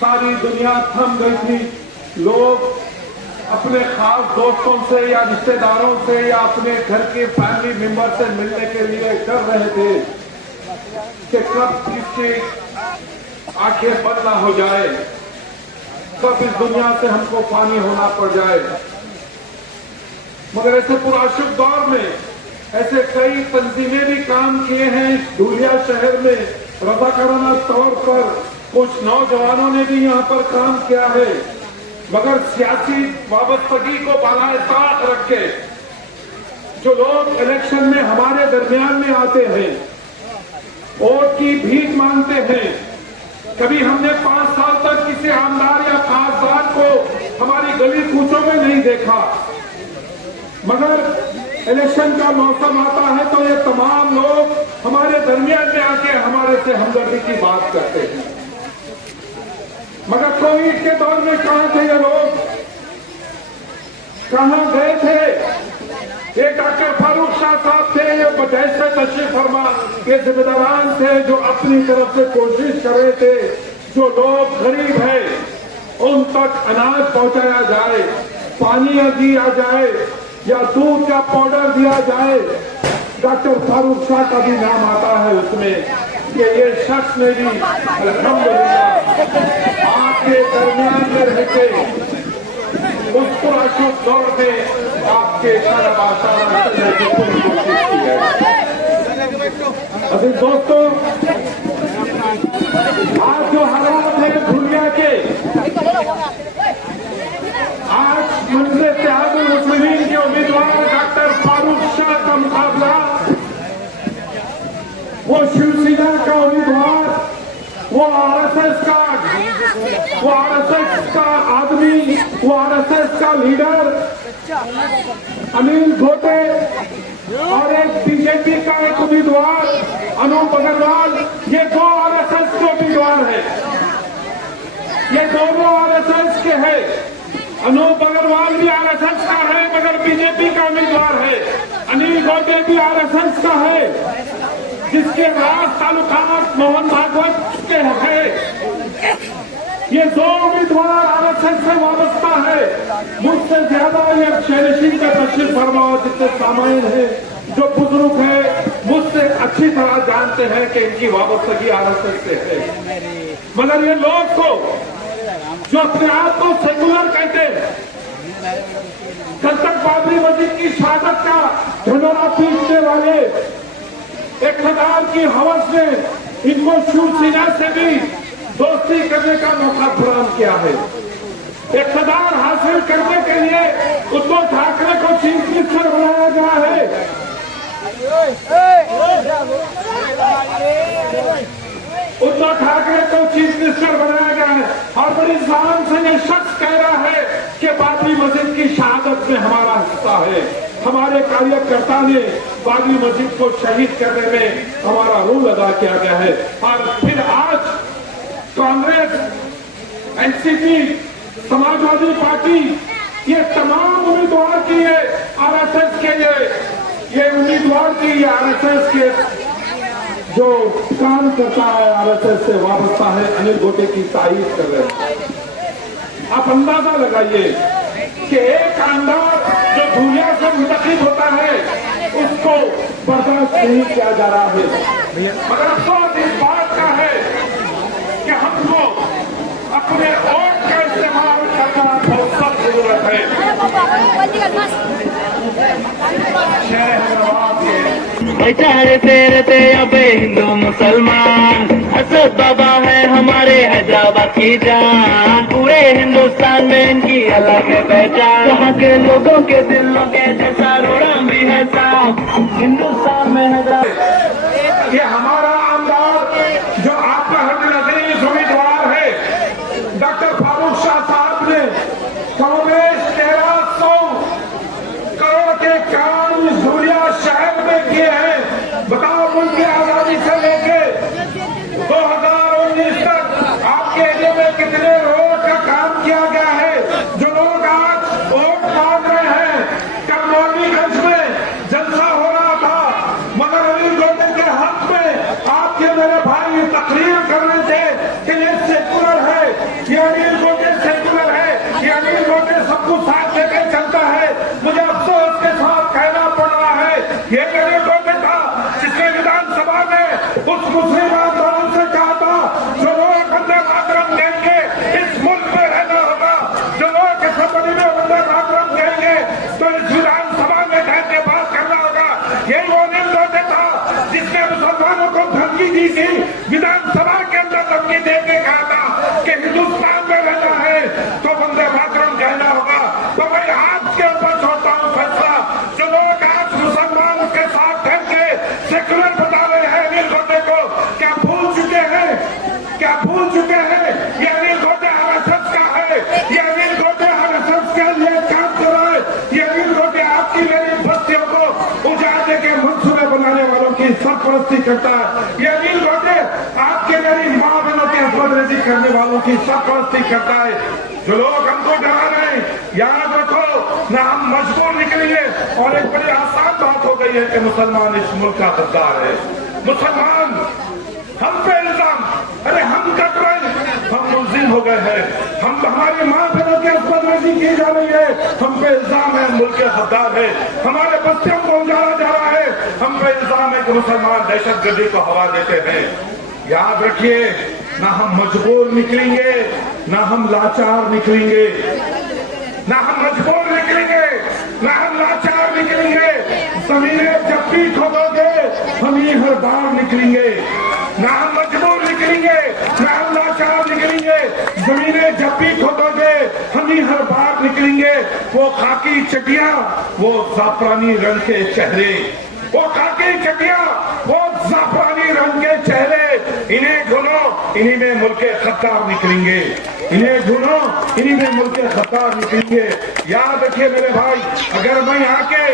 सारी दुनिया थम गई थी। लोग अपने खास दोस्तों से या रिश्तेदारों से या अपने घर के फैमिली मेंबर से मिलने के लिए डर रहे थे कि कब इसकी आंखें बंद ना हो जाए, कब इस दुनिया से हमको पानी होना पड़ जाए। मगर ऐसे पुराशुभ दौर में ऐसे कई तंजीमें भी काम किए हैं धुलिया शहर में। रजाकाराना तौर पर कुछ नौजवानों ने भी यहाँ पर काम किया है, मगर सियासी वाबस्तगी को बालाए ताक रख के जो लोग इलेक्शन में हमारे दरमियान में आते हैं, वोट की भीख मांगते हैं, कभी हमने 5 साल तक किसी आमदार या खासदार को हमारी गली कूचों में नहीं देखा, मगर इलेक्शन का मौसम आता है तो ये तमाम लोग हमारे दरमियान में आके हमारे से हमदर्दी की बात करते हैं। मगर कोविड के दौर में कहां थे ये लोग, कहां गए थे? ये डॉक्टर फारूक शाह साहब थे, ये बजट से तशरीफ फरमा के जिम्मेदारान थे जो अपनी तरफ से कोशिश कर रहे थे जो लोग गरीब है उन तक अनाज पहुंचाया जाए, पानी दिया जाए या दूध का पाउडर दिया जाए। डॉक्टर फारूक शाह का भी नाम आता है उसमें कि ये शख्स ने भी अल्हम्दुलिल्लाह आपके दरमियान में रहते उस पुराशुभ दौर में आपके शर्म-ए-बाशारा करने की पूरी कोशिश की है। अभी दोस्तों, आज जो हालात है दुनिया के, आज मंजर इत्तेहादुल मुस्लिमीन के उम्मीदवार डॉक्टर फारूक शाह का मुकाबला वो शिवसेना का उम्मीदवार, वो आरएसएस का आदमी, वो आरएसएस का लीडर अनिल गोटे और एक बीजेपी का एक उम्मीदवार अनूप अग्रवाल, ये 2 आरएसएस के उम्मीदवार हैं। ये दोनों आरएसएस के हैं। अनूप अग्रवाल भी आरएसएस का है मगर बीजेपी का उम्मीदवार है। अनिल गोटे भी आरएसएस का है जिसके राज ताल्लुकात मोहन भागवत के हैं। ये 2 उम्मीदवार आरएसएस से वाबस्ता है। मुझसे ज्यादा ये शहनशीन का तशरीफ फरमा जितने सामाइन है, जो बुजुर्ग है, मुझसे अच्छी तरह जानते हैं कि इनकी वाबस्तगी आरएसएस से है। मगर ये लोग को जो अपने आप को सेकुलर कहते हैं, कल तक बाबरी मस्जिद की शहादत का ढंढोरा पीटने वाले इक़्तिदार की हवस ने इनको शिवसेना से भी दोस्ती करने का मौका फराहम किया है। इक़्तिदार हासिल करने के लिए उद्धव ठाकरे को चीफ मिनिस्टर बनाया गया है। उद्धव ठाकरे को चीफ मिनिस्टर बनाया गया है और बड़ी जान से ये शख्स कह रहा है कि बाबरी मस्जिद की शहादत में हमारा हिस्सा है। हमारे कार्यकर्ता ने बाबरी मस्जिद को शहीद करने में हमारा रोल अदा किया गया है। और फिर आज कांग्रेस, एनसीपी, समाजवादी पार्टी, ये तमाम उम्मीदवार की है आरएसएस के लिए, ये उम्मीदवार की आरएसएस के जो काम करता है आरएसएस से वाबस्ता है अनिल गोटे की तारीफ कर रहे हैं। आप अंदाजा लगाइए कि एक आमदार जो दुनिया से मुंतखब होता है उसको बर्दाश्त नहीं किया जा रहा है। मगर अफसोस इस बात का है कि हमको अपने वोट का इस्तेमाल करना बहुत सख्त जरूरत है। बेचारे तेरे अब हिंदू मुसलमान, असद बाबा है हमारे हैदराबाद की जान। पूरे हिंदुस्तान में इनकी अलग है पहचान। वहाँ के लोगों के दिलों के जैसा रोड़ा भी है साफ हिंदुस्तान में हैदराबाद। ये हमारा आमदार जो आपका हरदिल उम्मीदवार है डॉक्टर फारूक शाह साहब ने कांग्रेस 1300 करोड़ के काम धुलिया शहर में किए हैं। बताओ, उनकी आजादी से लेके 2019 तक आपके एरिया में कितने रोड का काम किया गया है जो लोग आज वोट मांग रहे हैं। कल मौलवीगंज में जलसा हो रहा था मगर अनिल गोटे भूल चुके हैं ये अनिल गोटे आरएसएस का है, ये अनिल गोटे आरएसएस के लिए काम कर रहा है, ये अनिल गोटे आपकी मेरी बस्तियों को उजाड़ने के मंसूबे बनाने वालों की सरपरस्ती करता है, ये अनिल गोटे आपके मेरी माँ बहनों की असमदरेजी करने वालों की सरपरस्ती करता है। जो लोग हमको डरा रहे हैं, याद रखो ना हम मजबूर निकलेंगे। और एक बड़ी आसान बात हो गई है कि मुसलमान इस मुल्क का गद्दार है। मुसलमान हम पे इल्जाम, अरे हम कट रहे हैं, हम मुलजिम हो गए हैं, हम हमारी माँ बहनों की असमदरेजी की जा रही है, हम पे इल्जाम है मुल्क के गद्दार है, हमारे बस्तियों को उजाड़ा जा रहा है, हम पे इल्जाम है कि मुसलमान दहशतगर्दी को हवा देते हैं। याद रखिए ना हम मजबूर निकलेंगे, ना हम लाचार निकलेंगे, ना हम मजबूर निकलेंगे, ना हम लाचार निकलेंगे। जमीनें जब भी खोदोगे हम ही हर बार निकलेंगे, ना हम मजबूर निकलेंगे, ना हम लाचार निकलेंगे। जमीनें जब भी खोदोगे हम ही हर बार निकलेंगे। वो खाकी चटिया, वो जाफरानी रंग के चेहरे, वो खाकी चटिया, वो जाफरानी रंग के चेहरे, इन्हें ढूंढो, इन्हीं में मुल्क के गद्दार निकलेंगे, इन्हें ढूंढो, इन्हीं में मुल्क के गद्दार निकलेंगे। याद रखिए मेरे भाई, अगर मैं आके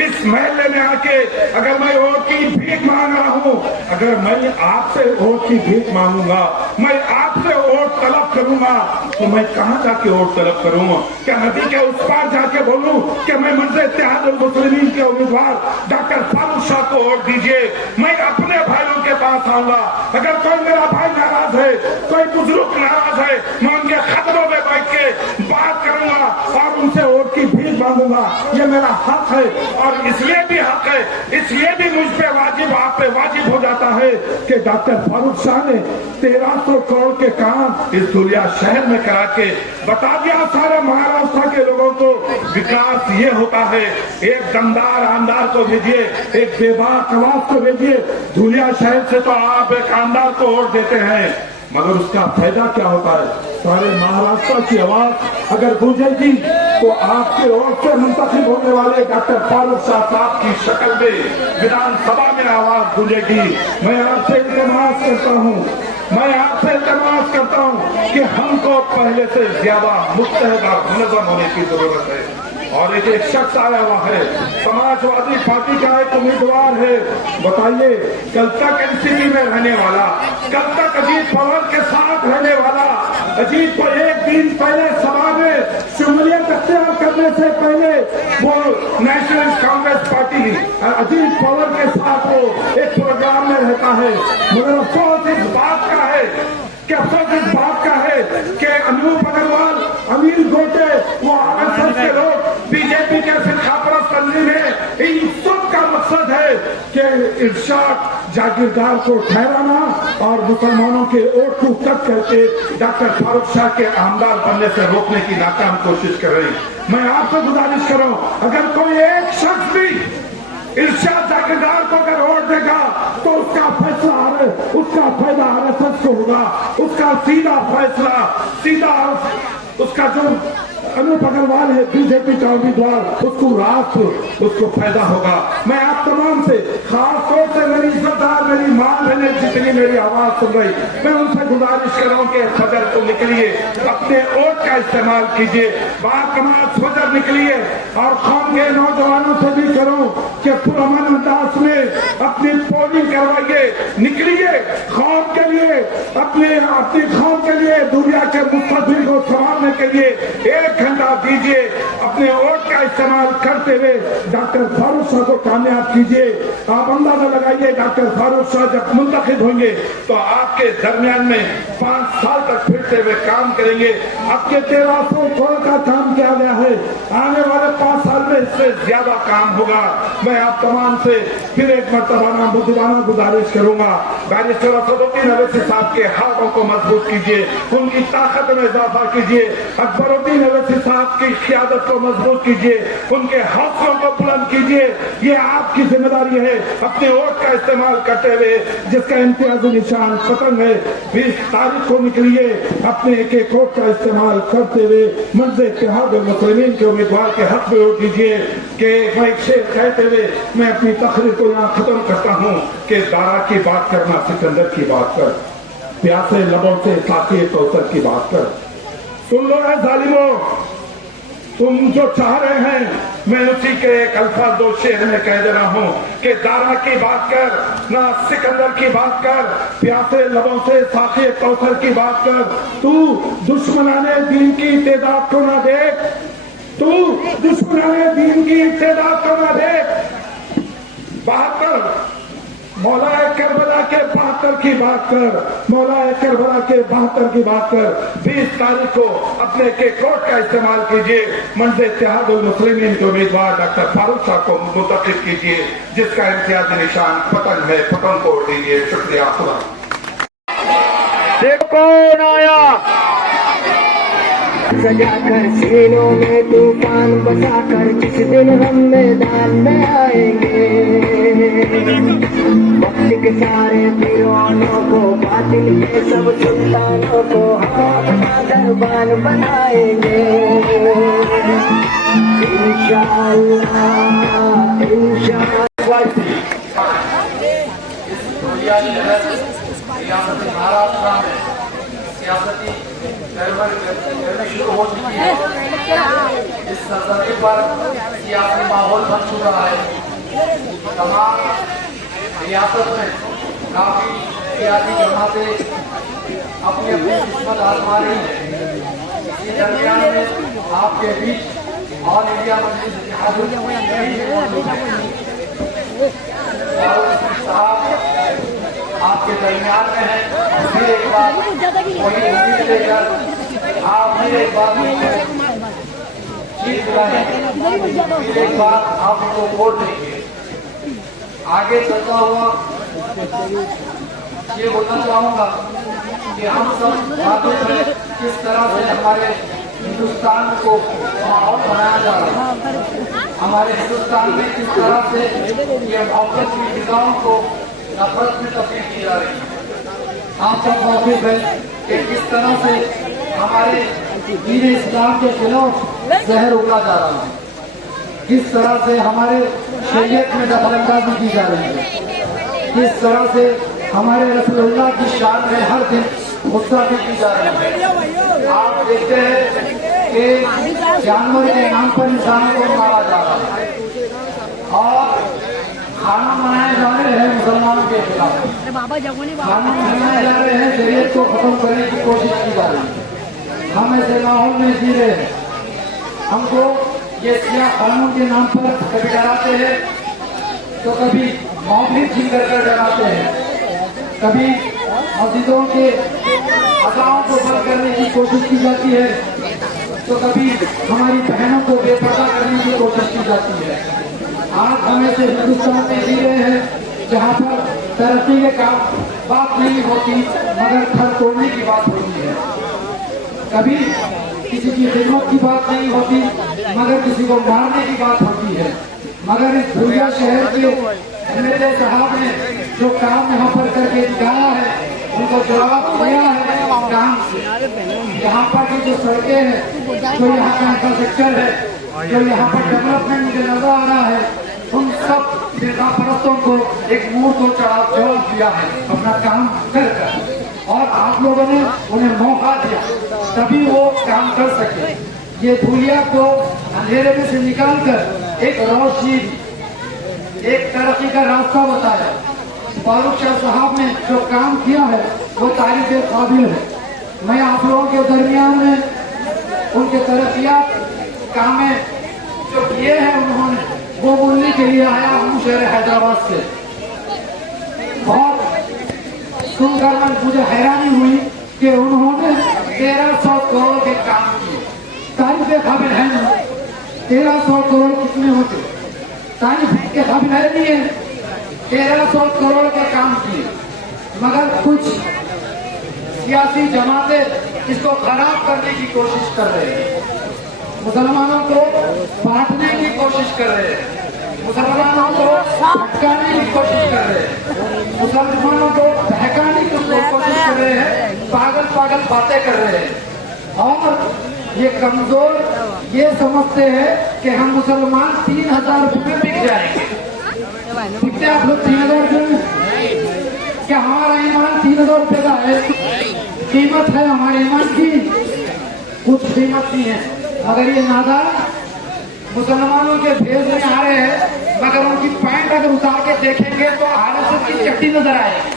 इस महल्ले में आके अगर मैं वोट की भीख मांग रहा हूँ, अगर मैं आपसे वोट की भीख मांगूंगा, मैं आपसे वोट तलब करूंगा, तो मैं कहाँ जाके वोट तलब करूंगा? क्या नदी के उस पार जाके बोलूं कि मैं मंजर इत्तेहादुल मुस्लिमीन के उम्मीदवार डॉक्टर फारूक शाह को वोट दीजिए? मैं अपने भाइयों के पास आऊंगा। अगर कोई मेरा भाई नाराज है, कोई बुजुर्ग नाराज है, मैं उनके खतरों में बैठ के बात करूंगा और उनसे वोट की भीख मांगूंगा। ये मेरा हक है और इसलिए भी हक है, इसलिए भी मुझ पे वाजिब, आप पे वाजिब हो जाता है कि डॉक्टर फारूक शाह ने 1300 करोड़ के काम इस दुनिया शहर में करा के बता दिया सारे महाराष्ट्र के लोगों को विकास ये होता है। एक दमदार आमदार को भेजिए, एक बेबाक आवाज को भेजिए धुलिया शहर से, तो आप एक आमदार को वोट देते हैं, मगर उसका फायदा क्या होता है? सारे महाराष्ट्र की आवाज अगर गूंजेगी तो आपके वोट से मुंतखब होने वाले डॉक्टर फारूक शाह साहब की शक्ल में विधानसभा में आवाज गूंजेगी। मैं आपसे इल्तिमास करता हूँ, मैं आपसे इल्तिमास करता हूँ कि हमको पहले से ज्यादा मुस्तैद और मुनज़्ज़म होने की जरूरत है। और एक शख्स आया हुआ है, समाजवादी पार्टी का एक उम्मीदवार है। बताइए, कल तक एनसीपी में रहने वाला, कल तक अजीत पवार के साथ रहने वाला, अजीत को एक दिन पहले सभा में शमूलियत अख्तियार करने से पहले वो नेशनलिस्ट कांग्रेस पार्टी अजीत पवार के साथ वो एक प्रोग्राम में रहता है। मगर अफसोस इस बात का है कि अनूप अग्रवाल, अनिल गोटे, वो आरएसएस के लोग, बीजेपी के फिरकापरस्त तंजीम है, इन सब का मकसद है कि इरशाद जागीरदार को ठहराना और मुसलमानों के वोट को कट करके डॉक्टर फारूक शाह के आमदार बनने से रोकने की नाकाम कोशिश कर रही। मैं आपसे गुजारिश कर रहा हूं, अगर कोई एक शख्स भी इरशाद जागीरदार को अगर वोट देगा तो उसका फैसला उसका फायदा आरएसएस को होगा, उसका सीधा फैसला, सीधा उसका जो अनूप अग्रवाल है बीजेपी का उम्मीदवार, उसको राष्ट्र, उसको फायदा होगा। मैं आप तमाम से, खास तौर से मेरी इज्जतदार, मेरी मां बहनें जितनी मेरी आवाज सुन रही, मैं उनसे गुजारिश कर रहा हूँ कि फजर को निकलिए, अपने वोट का इस्तेमाल कीजिए, बाकमाल फजर निकलिए। और कौम के नौजवानों से भी करूँ कि पुरअमन अंदाज में अपनी पोलिंग करवाइए, निकलिए कौम के लिए, अपनी कौम के लिए, दुनिया के मुस्तकबिल को संभालने के लिए 1 घंटा दीजिए। अपने वोट का इस्तेमाल करते हुए डॉक्टर फारूक शाह को कामयाब कीजिए। आप अंदाजा लगाइए, डॉक्टर फारूक शाह जब मुंतखब होंगे तो आपके दरमियान में 5 साल तक फिरते हुए काम करेंगे। आपके 1300 करोड़ का काम किया गया है, आने वाले 5 साल में इससे ज्यादा काम होगा। मैं आप तमाम से फिर एक मर्तबाना मुद्दाना गुजारिश करूंगा, बैरिस्टर असदुद्दीन अवैसी साहब के हाथों को मजबूत कीजिए, उनकी ताकत में इजाफा कीजिए, अकबरुद्दीन अवैसी साहब की क़ियादत को मजबूत कीजिए, उनके हौसलों को बुलंद कीजिए। ये आपकी जिम्मेदारी है। अपने वोट का इस्तेमाल करते हुए, जिसका इम्तियाजी निशान पतंग है, 20 तारीख को निकलिए, अपने एक वोट का इस्तेमाल करते हुए मंजर इत्तेहादुल मुस्लिमीन के उम्मीदवार के हक में वोट दीजिए। कि मैं शेर कहते हुए मैं अपनी तकरीर को यहाँ खत्म करता हूँ कि दारा की बात करना सिकंदर की बात कर। प्यासे लबों से साथी कौसर की बात कर। सुन लो है जालिमो, तुम जो चाह रहे हैं मैं उसी के एक अल्फाज दो शेर में कह दे रहा हूं कि दारा की बात कर, ना सिकंदर की बात कर, प्यासे लबों से साथी कौसर की बात कर। तू दुश्मनाने दीन की इत्तेदाद को ना देख, तू दुश्मनाने दीन की इत्तेदाद को ना देख। 72 मौला करबला के 72 की बात कर, मौला करबला के 72 की बात कर। 20 तारीख को अपने के कोर्ट का इस्तेमाल कीजिए, मंजर इत्तेहादुल मुस्लिमीन के उम्मीदवार डॉक्टर फारूक साहब को मुंतखब कीजिए, जिसका इम्तियाजी निशान पतन है, पतन को दीजिए। शुक्रिया। खुदा देखो कौन आया, सजाकर सीनों में तूफान बसाकर जिस दिन हम मैदान में आएंगे, वक्त के सारे फिरौनों को, बातिल के सब सुल्तानों को हम अपना दरबार बनाएंगे। इंशाअल्लाह इंशाअल्लाह। सियासती महाराष्ट्र में सियासती गड़बड़ी शुरू हो चुकी है। इस सरजमी पर सियासी माहौल बन चुका है। तमाम रियासत में काफी सियासी जमातें अपनी अपनी किस्मत आजमा रही है। इसी दरमियान में आपके बीच ऑल इंडिया मजलिस इत्तेहादुल साहब आपके दरमियान में है। फिर एक बार वही उम्मीद लेकर आप फिर एक बार जीत बुलाएं, फिर एक बार आप उनको वोट देंगे। आगे चलता हुआ ये बोलना चाहूँगा कि हम सब वाकिफ हैं किस तरह से हमारे हिंदुस्तान को माहौल बनाया जा रहा है। हमारे हिंदुस्तान में किस तरह से ये मोहब्बत की फिजाओं को नफरत में तब्दील की जा रही है। आप सब वाकिफ हैं कि किस तरह से हमारे दीन इस्लाम के खिलाफ जहर उगला जा रहा है, किस तरह से हमारे शरीयत में दखलंदाजी की जा रही है, किस तरह से हमारे रसूलुल्लाह की शान में हर दिन गुस्ताखी की जा रही है। आप देखते हैं कि जानवर के नाम पर इंसानों को मारा जा रहा है और खाना बनाए जा रहे हैं मुसलमानों के खिलाफ। खाना बनाए जा रहे हैं, शरीयत को खत्म करने की कोशिश की जा रही है। हम ऐसे माहौल में जी रहे हैं। हमको ये सिया कानून के नाम पर कभी डराते हैं तो कभी मौखिक छीन कर डराते हैं, कभी मस्जिदों के अज़ानों को बंद करने की कोशिश की जाती है, तो कभी हमारी बहनों को बेपर्दा करने की कोशिश की जाती है। आज हम ऐसे हिंदुस्तान में जी रहे हैं जहाँ पर तरक्की के काम बात नहीं होती मगर घर तोड़ने की बात होती है। कभी किसी की खिदमत की बात नहीं होती मगर किसी को मारने की बात होती है। मगर इस भूलिया शहर के एमएलए साहब ने जो काम यहाँ पर करके दिखाया है उनको जवाब दिया है काम से। यहाँ पर की जो सड़कें हैं, जो यहाँ का इंफ्रास्ट्रक्चर है, जो यहाँ पर डेवलपमेंट मुझे नजर आ रहा है, उन सब फिरका परस्तों को एक मुंह तो जवाब दिया है अपना काम कर और आप लोगों ने उन्हें मौका दिया तभी वो काम कर सके। ये धूलिया को अंधेरे में से निकाल कर एक रोशनी, एक तरक्की का रास्ता बताया। फारूक शाह साहब ने जो काम किया है वो तारीफ काबिल है। मैं आप लोगों के दरमियान में उनके तरक्यात कामें जो किए हैं उन्होंने वो बोलने के लिए आया हूँ शहर हैदराबाद से। बहुत सुनकर मुझे हैरानी हुई कि उन्होंने 1300 करोड़ के काम किए। तारीफ काबिल है ना? 1300 करोड़ कितने होते? तारीफ के काबिल है नहीं है? 1300 करोड़ के काम किए मगर कुछ सियासी जमातें इसको खराब करने की कोशिश कर रहे हैं, मुसलमानों को बांटने की कोशिश कर रहे हैं, मुसलमानों को भटकाने की कोशिश कर रहे हैं, मुसलमानों को बहकाने की कोशिश कर रहे हैं, पागल पागल बातें कर रहे हैं। और ये कमजोर ये समझते हैं कि हम मुसलमान 3000 रुपये बिक जाएंगे। कितने आप लोग 3000 रुपये? क्या हमारा ईमान 3000 रुपये का है? कीमत है हमारे ईमान की, कुछ कीमत नहीं है। मगर ये नादान मुसलमानों के भेष में आ रहे हैं, मगर उनकी पैंट अगर उतार के देखेंगे तो आरएसएस की चट्टी नजर आएगी।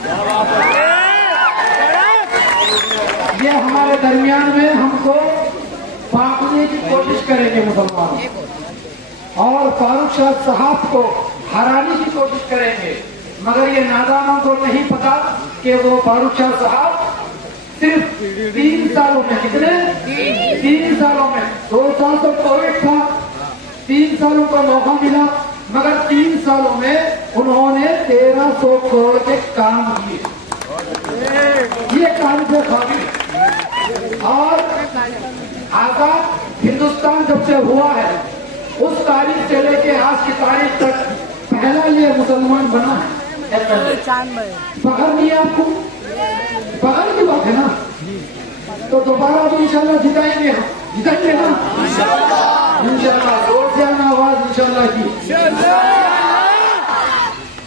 ये हमारे दरमियान में हमको बांटने की कोशिश करेंगे मुसलमान, और फारूक शाह साहब को हराने की कोशिश करेंगे। मगर ये नादानों को नहीं पता कि वो फारूक शाह साहब सिर्फ 3 सालों में, कितने 3 सालों में, 2 साल तो कोविड था, 3 सालों का मौका मिला, मगर 3 सालों में उन्होंने 1300 करोड़ के काम किए। ये काम से खाली। और आजाद हिंदुस्तान जब से हुआ है उस तारीख से लेके आज की तारीख तक पहला ये मुसलमान बना है। फखर नहीं है आपको? फखर की बात है ना? तो दोबारा भी इंशाल्लाह जिताएंगे हम, जिताएंगे ना इंशाल्लाह। जोर से आना आवाज इंशाल्लाह की।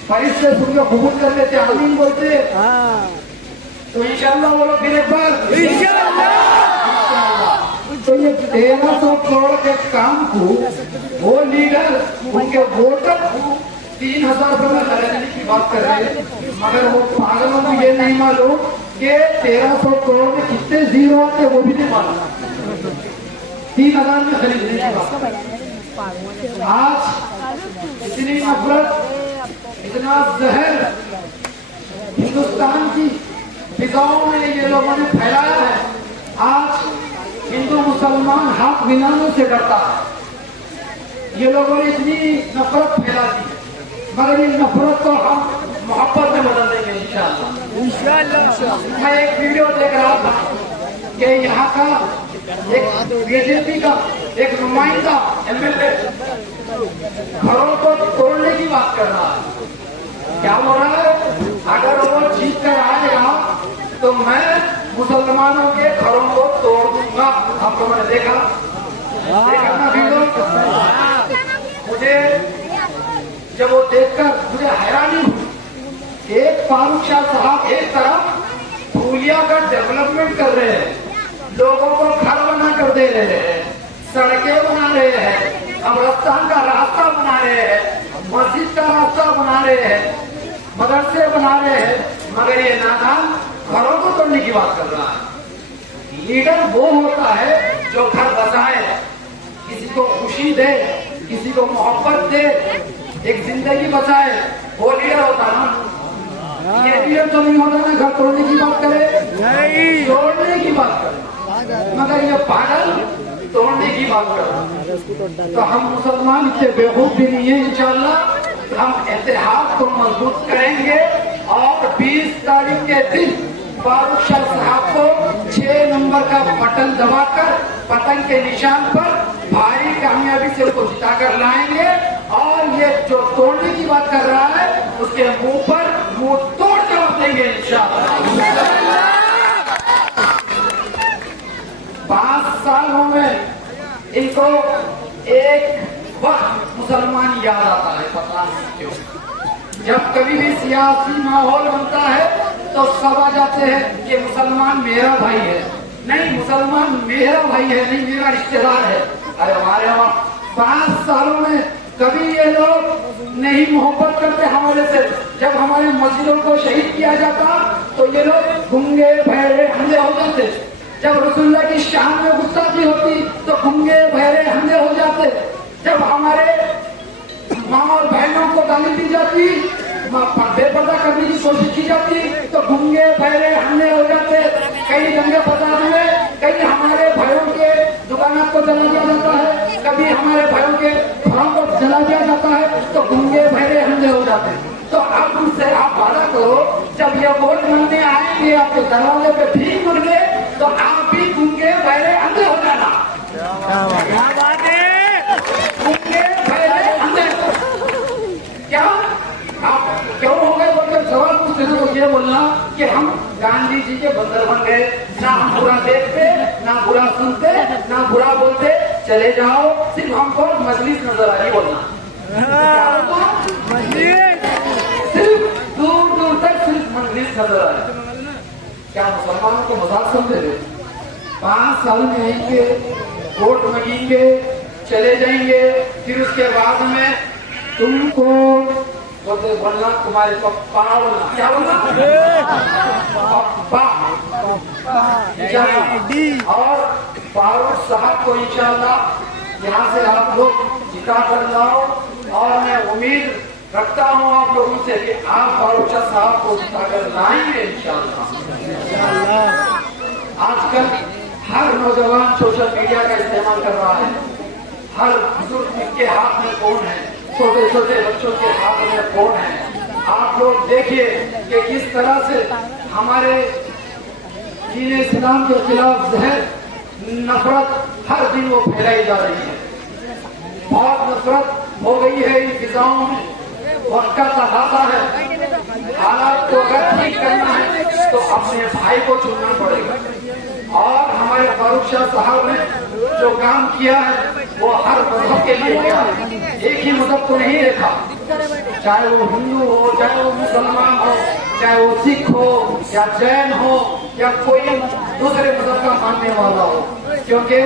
फरिश्ते सुन के कबूल कर लेते, आमीन बोलते, तो इंशाल्लाह बोलो फिर एक बार इंशाल्लाह। तो ये 1300 करोड़ के काम को वो लीडर उनके वोटर को 3000 रुपये में खरीदने की बात कर रहे हैं, मगर वो पागलों को ये नहीं मालूम कि 1300 करोड़ में कितने जीरो आते वो भी नहीं मालूम। 3000 में खरीदने की बात। आज इतनी नफरत, इतना जहर हिंदुस्तान की फिजाओं में ये लोगों ने फैलाया है। आज हिंदू मुसलमान हाथ मिलाने से डरता है। ये लोगों ने इतनी नफरत फैला दी, मगर ये नफरत को हम मोहब्बत में बदल देंगे इंशाअल्लाह। मैं एक वीडियो देख रहा था कि यहाँ का एक बीजेपी का एक नुमाइंदा एमएलए घरों को तोड़ने की बात कर रहा है। क्या बोल रहा है? अगर वो जीत कर आएगा तो मैं मुसलमानों के घरों को तोड़ दूंगा। आप लोगों ने देखा ना वीडियो? मुझे जब वो देखकर मुझे हैरानी हुई। एक फारूक शाह साहब एक तरफ फूलिया का डेवलपमेंट कर रहे हैं, लोगों को घर बना कर दे रहे हैं, सड़कें बना रहे हैं, कब्रिस्तान का रास्ता बना रहे हैं, मस्जिद का रास्ता बना रहे हैं, मदरसे बना रहे हैं, मगर ये नादान घरों को तोड़ने की बात कर रहा है। लीडर वो होता है जो घर बसाए, किसी को खुशी दे, किसी को मोहब्बत दे, एक जिंदगी बचाए, वो लीडर होता ना। ये लीडर तो नहीं होता ना घर तोड़ने की बात करे, तोड़ने की बात करे, मगर ये पागल तोड़ने की बात करे। तो हम मुसलमान इतने बेवकूफ भी नहीं है। इंशाअल्लाह हम इत्तेहाद को मजबूत करेंगे और 20 तारीख के दिन फारूक शाह साहब को 6 नंबर का बटन दबाकर पतंग के निशान पर भारी कामयाबी से उसको जिताकर लाएंगे। और ये जो तोड़ने की बात कर रहा है उसके मुंह पर मुंह तोड़ जवाब देंगे इंशाअल्लाह। 5 सालों में इनको एक वक्त मुसलमान याद आता है, पता नहीं क्यों। जब कभी भी सियासी माहौल बनता है तो सब आ जाते हैं कि मुसलमान मेरा भाई है, नहीं मुसलमान मेरा भाई है, नहीं मेरा रिश्तेदार है। अरे हमारे वहाँ 5 सालों में कभी ये लोग नहीं मोहब्बत करते हमारे से। जब हमारे मस्जिदों को शहीद किया जाता तो ये लोग गूंगे बहरे अंधे हो जाते। जब रसूलुल्लाह की शान में गुस्ताखी होती तो गूंगे बहरे अंधे हो जाते। जब हमारे माँ और बहनों को गाली दी जाती, बेपर्दा करने की कोशिश की जाती तो गूंगे बहरे अंधे हो जाते। कई दंगे फसाद में कई हमारे भाइयों के दुकानों को जला दिया जाता है, कभी हमारे भाइयों के घरों को जला दिया जाता है तो गूंगे बहरे अंधे हो जाते। तो अब उनसे आप वादा करो, जब ये वोट मांगने आएंगे आपके दरवाजे पे भीख मांगे तो आप भी गूंगे बहरे अंधे हो जाना। गूंगे बहरे अंधे क्या आप क्यों हो गए? बोलकर सवाल पूछते हैं तो ये बोलना कि हम गांधी जी के बंदर बन गए, ना हम बुरा देखते, ना बुरा सुनते, ना बुरा बोलते, चले जाओ, सिर्फ हमको मजलिस नजर आ रही बोलना। सिर्फ दूर दूर तक सिर्फ मजलिस नजर आ रही। क्या मुसलमानों को मजाक समझे थे? 5 साल में रहेंगे, वोट मांगेंगे, चले जाएंगे, फिर उसके बाद में तुमको बोलते बोलना तुम्हारे पप्पा बोलना, क्या बोलना? पप्पा। और फारूक साहब को इंशाअल्लाह यहाँ से आप लोग जिता कर लाओ, और मैं उम्मीद रखता हूँ आप लोगों से कि आप फारूक शाह साहब को जिता कर लाएंगे इंशाअल्लाह। आजकल हर नौजवान सोशल मीडिया का इस्तेमाल कर रहा है, हर बुजुर्ग के हाथ में फोन है, छोटे छोटे बच्चों के हाथ में फोन है। आप लोग देखिए कि किस तरह से हमारे दीन इस्लाम के खिलाफ जहर नफरत हर दिन वो फैलाई जा रही है। बहुत नफरत हो गई है इन फिजाओं में, वक्त का तकाज़ा है। हालात को अगर ठीक करना है तो अपने भाई को चुनना पड़ेगा, और हमारे फारूक शाह साहब ने जो काम किया है वो हर मजहब के लिए किया है, एक ही मजहब को नहीं देखा। चाहे वो हिंदू हो, चाहे वो मुसलमान हो, चाहे वो सिख हो या जैन हो या कोई दूसरे मजहब का मानने वाला हो, क्योंकि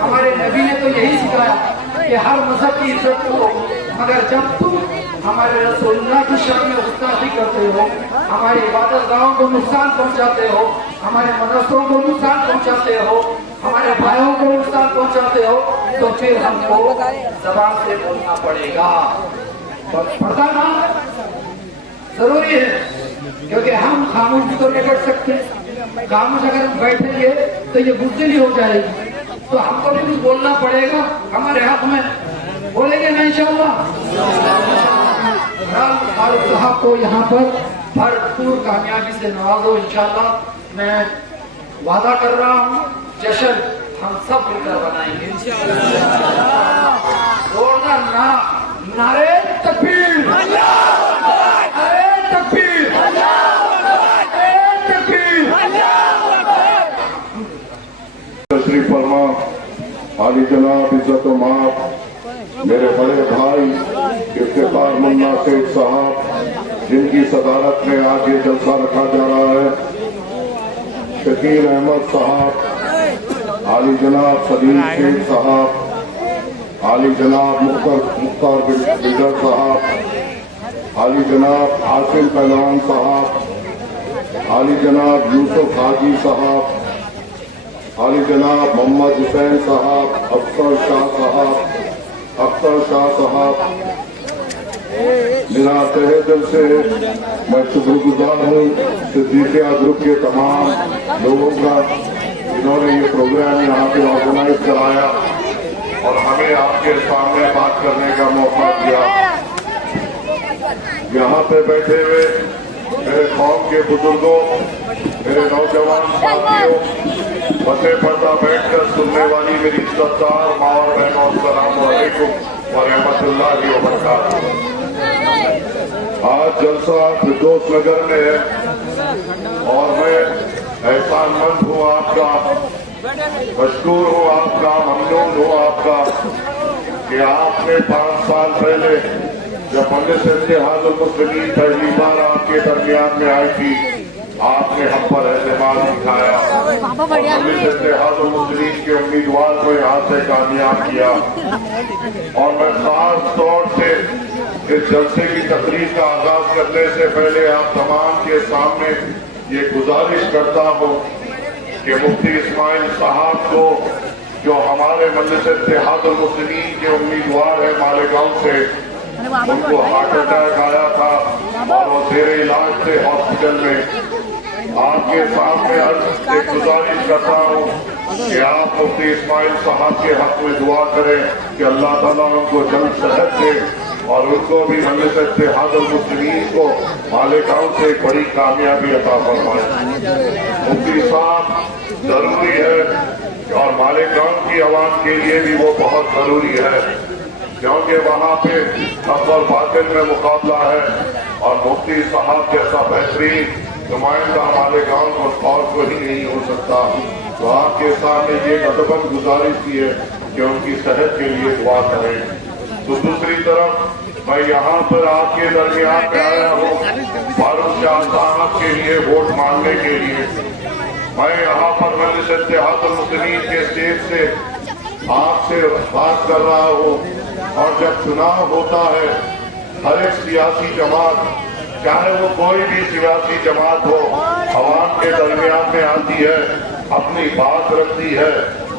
हमारे नबी ने तो यही सिखाया कि हर मजहब की इज्जत करो, मगर जब तुम हमारे रसूलुल्लाह की शर्त में गुस्ताखी करते हो, हमारी इबादत गाहों को नुकसान पहुंचाते हो, हमारे मदरसों को नुकसान पहुंचाते हो, हमारे भाइयों को नुकसान पहुंचाते हो, तो फिर हमको जबान से बोलना पड़ेगा। पड़ता ना जरूरी है, क्योंकि हम खामोश तो नहीं कर सकते। खामोश अगर हम बैठेंगे तो ये बुज़दिली हो जाएगी, तो हमको भी कुछ बोलना पड़ेगा हमारे हक में। बोलेंगे ना इंशाअल्लाह। फारूक साहब को यहाँ पर भरपूर कामयाबी से नवाजो इंशाअल्लाह। मैं वादा कर रहा हूँ जश्न हम सब मिलकर बनाएंगे इंशाअल्लाह। जोरदार नारे तकबीर, नारे तकबीर, नारे तकबीर। तशरीफ फरमा आली जनाब इज्जत माफ मेरे बड़े भाई इफ्तिखार मुन्ना शेख साहब, जिनकी सदारत में आज ये जलसा रखा जा रहा है, शकील अहमद साहब, आली जनाब सलीम शेख साहब, आली जनाब मुख्तार बिल्डर साहब, आली जनाब आसिम पहलवान साहब, आली जनाब यूसुफ हाजी साहब, आली जनाब मोहम्मद हुसैन साहब, अख्तर शाह साहब, मेरा तहे दिल से मैं शुक्रगुजार हूँ सिद्दीकिया ग्रुप के तमाम लोगों का, जिन्होंने ये प्रोग्राम यहाँ पे ऑर्गेनाइज कराया और हमें आपके सामने बात करने का मौका दिया। यहाँ पे बैठे हुए मेरे कौम के बुजुर्गों, मेरे नौजवान साथियों, फतेह पर्दा बैठकर सुनने वाली मेरी इज्जतदार माँ और बहनों, अस्सलाम वालेकुम व रहमतुल्लाहि व बरकातुहू। आज जलसा फिरदौस नगर में है और मैं एहसानमंद हूँ आपका, मशकूर हूँ आपका, ममनून हूँ आपका कि आपने 5 साल पहले जब मजलिस इत्तेहादुल मुस्लिमीन पहली बार आपके दरमियान में आई थी, आपने हम पर एतमाद दिखाया, मजलिस इत्तेहादुल मुस्लिमीन के उम्मीदवार को यहाँ से कामयाब किया। और मैं खास तौर से इस जलसे की तकरीर का आगाज करने से पहले आप तमाम के सामने ये गुजारिश करता हूँ कि मुफ्ती इस्माइल साहब को, जो हमारे मजलिस इत्तेहादुल मुस्लिमीन के उम्मीदवार है मालेगांव से, उनको हार्ट अटैक आया था और वो तेरे इलाज थे हॉस्पिटल में। आपके सामने एक गुजारिश करता हूँ कि आप मुफ्ती इस्माइल साहब के हक में दुआ करें कि अल्लाह ताला उनको जल्द सेहत दे और उनको भी मजलिस इत्तेहादुल मुस्लिमीन को मालेगांव से एक बड़ी कामयाबी अता फरमाए। मुफ्ती साहब जरूरी है और मालेगांव की आवाम के लिए भी वो बहुत जरूरी है, क्योंकि वहाँ पे हक और बातिल में मुकाबला है और मुफ्ती साहब जैसा बेहतरीन नुमाइंदा हमारे गांव को और कोई नहीं हो सकता। तो आपके सामने ये अदबन गुजारिश की है कि उनकी सेहत के लिए दुआ करें। तो दूसरी तरफ मैं यहाँ पर आपके दरमियान में आया हूँ फारूक शाह साहब के लिए वोट मांगने के लिए। मैं यहाँ पर मजलिस इत्तेहादुल मुस्लिमीन के स्टेज से आपसे बात कर रहा हूँ। और जब चुनाव होता है, हर एक सियासी जमात, चाहे वो कोई भी सियासी जमात हो, अवाम के दरमियान में आती है, अपनी बात रखती है,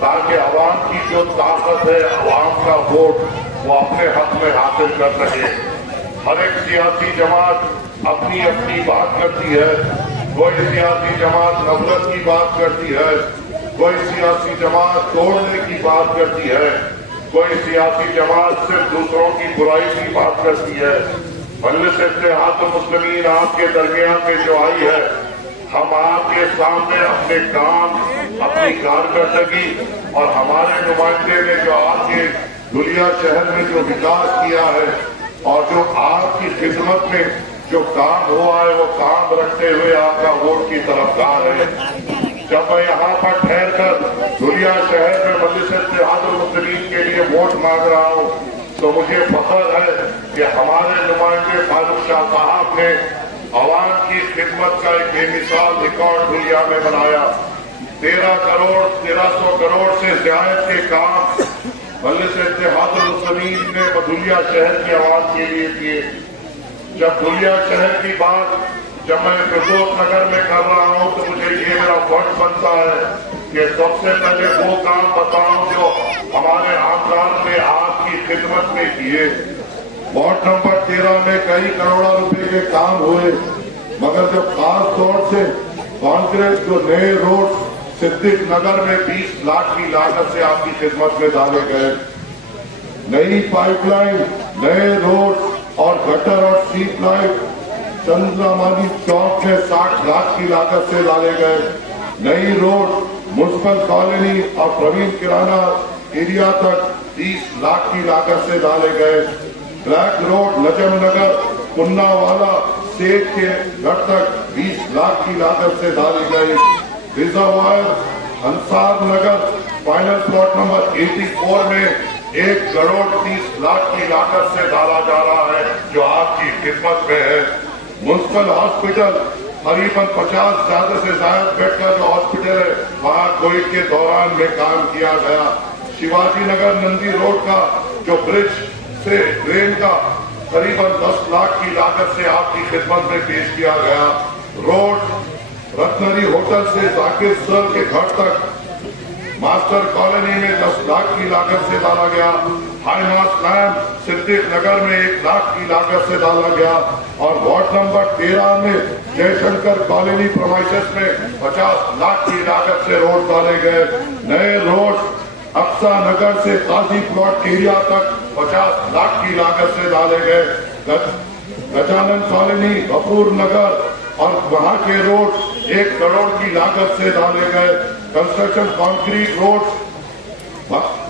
ताकि अवाम की जो ताकत है, अवाम का वोट, वो अपने हक में हासिल कर सके। हर एक सियासी जमात अपनी अपनी बात करती है। कोई सियासी जमात नफरत की बात करती है, कोई सियासी जमात तोड़ने की बात करती है, कोई सियासी जमात सिर्फ दूसरों की बुराई की बात करती है। मजलिस इत्तेहादुल मुस्लिमीन आपके दरमियान में जो आई है, हम आपके सामने अपने काम, अपनी कारकर्दगी और हमारे नुमाइंदे ने जो आपके धुलिया शहर में जो विकास किया है और जो आपकी खिदमत में जो काम हुआ है, वो काम रखते हुए आपका वोट की तरफदार है। जब मैं यहाँ पर ठहर कर धुलिया शहर में मजलिस इत्तेहादुल मुस्लिमीन के लिए वोट मांग रहा हूँ, तो मुझे फख्र है कि हमारे नुमाइंदे फारूक शाह साहब ने अवाम की खिदमत का एक बेमिसाल रिकॉर्ड धुलिया में बनाया। 1300 करोड़ से ज्यादा के काम मजलिस इत्तेहादुल मुस्लिमीन ने धुलिया शहर की आवाम के लिए किए। जब धुलिया शहर की बात जब मैं फिरदौस नगर में कर रहा हूँ, तो मुझे ये मेरा फर्ज बनता है कि सबसे पहले वो काम बताऊं जो हमारे आमदार ने आपकी खिदमत में किए। वार्ड नंबर 13 में कई करोड़ों रुपए के काम हुए, मगर जब खास तौर से कांग्रेस जो नए रोड सिद्दीक नगर में 20 लाख की लागत से आपकी खिदमत में डाले गए, नई पाइपलाइन, नए रोड और गटर और स्ट्रीट लाइट चंद्रमानी चौक में 60 लाख की लागत से डाले गए, नई रोड म्युनिसिपल कॉलोनी और प्रवीण किराना एरिया तक 30 लाख की लागत से डाले गए, ब्लैक रोड नजम नगर पुन्नावाला सेठ के घर तक 20 लाख की लागत से डाली गई, रिजर्वायर अंसार नगर फाइनल प्लॉट नंबर 84 में 1 करोड़ 30 लाख की लागत से डाला जा रहा है, जो आपकी खिदमत में है। म्युनिसिपल हॉस्पिटल करीबन 50 ज्यादा से ज्यादा बेड का जो हॉस्पिटल है, वहाँ कोविड के दौरान में काम किया गया। शिवाजी नगर नंदी रोड का जो ब्रिज से ट्रेन का करीबन 10 लाख की लागत से आपकी खिदमत में पेश किया गया। रोड रत्नरी होटल से जाकिर सर के घर तक मास्टर कॉलोनी में 10 लाख की लागत से डाला गया। हाईमास लैंड सिद्दीक नगर में 1 लाख की लागत से डाला गया और वार्ड नंबर 13 में जयशंकर कॉलोनी प्रोमाइसेस में 50 लाख की लागत से रोड डाले गए। नए रोड अक्सा नगर से काजी प्लॉट एरिया तक 50 लाख की लागत से डाले गए। गजानन कॉलोनी गफूर नगर और वहां के रोड 1 करोड़ की लागत से डाले गए। कंस्ट्रक्शन कंक्रीट रोड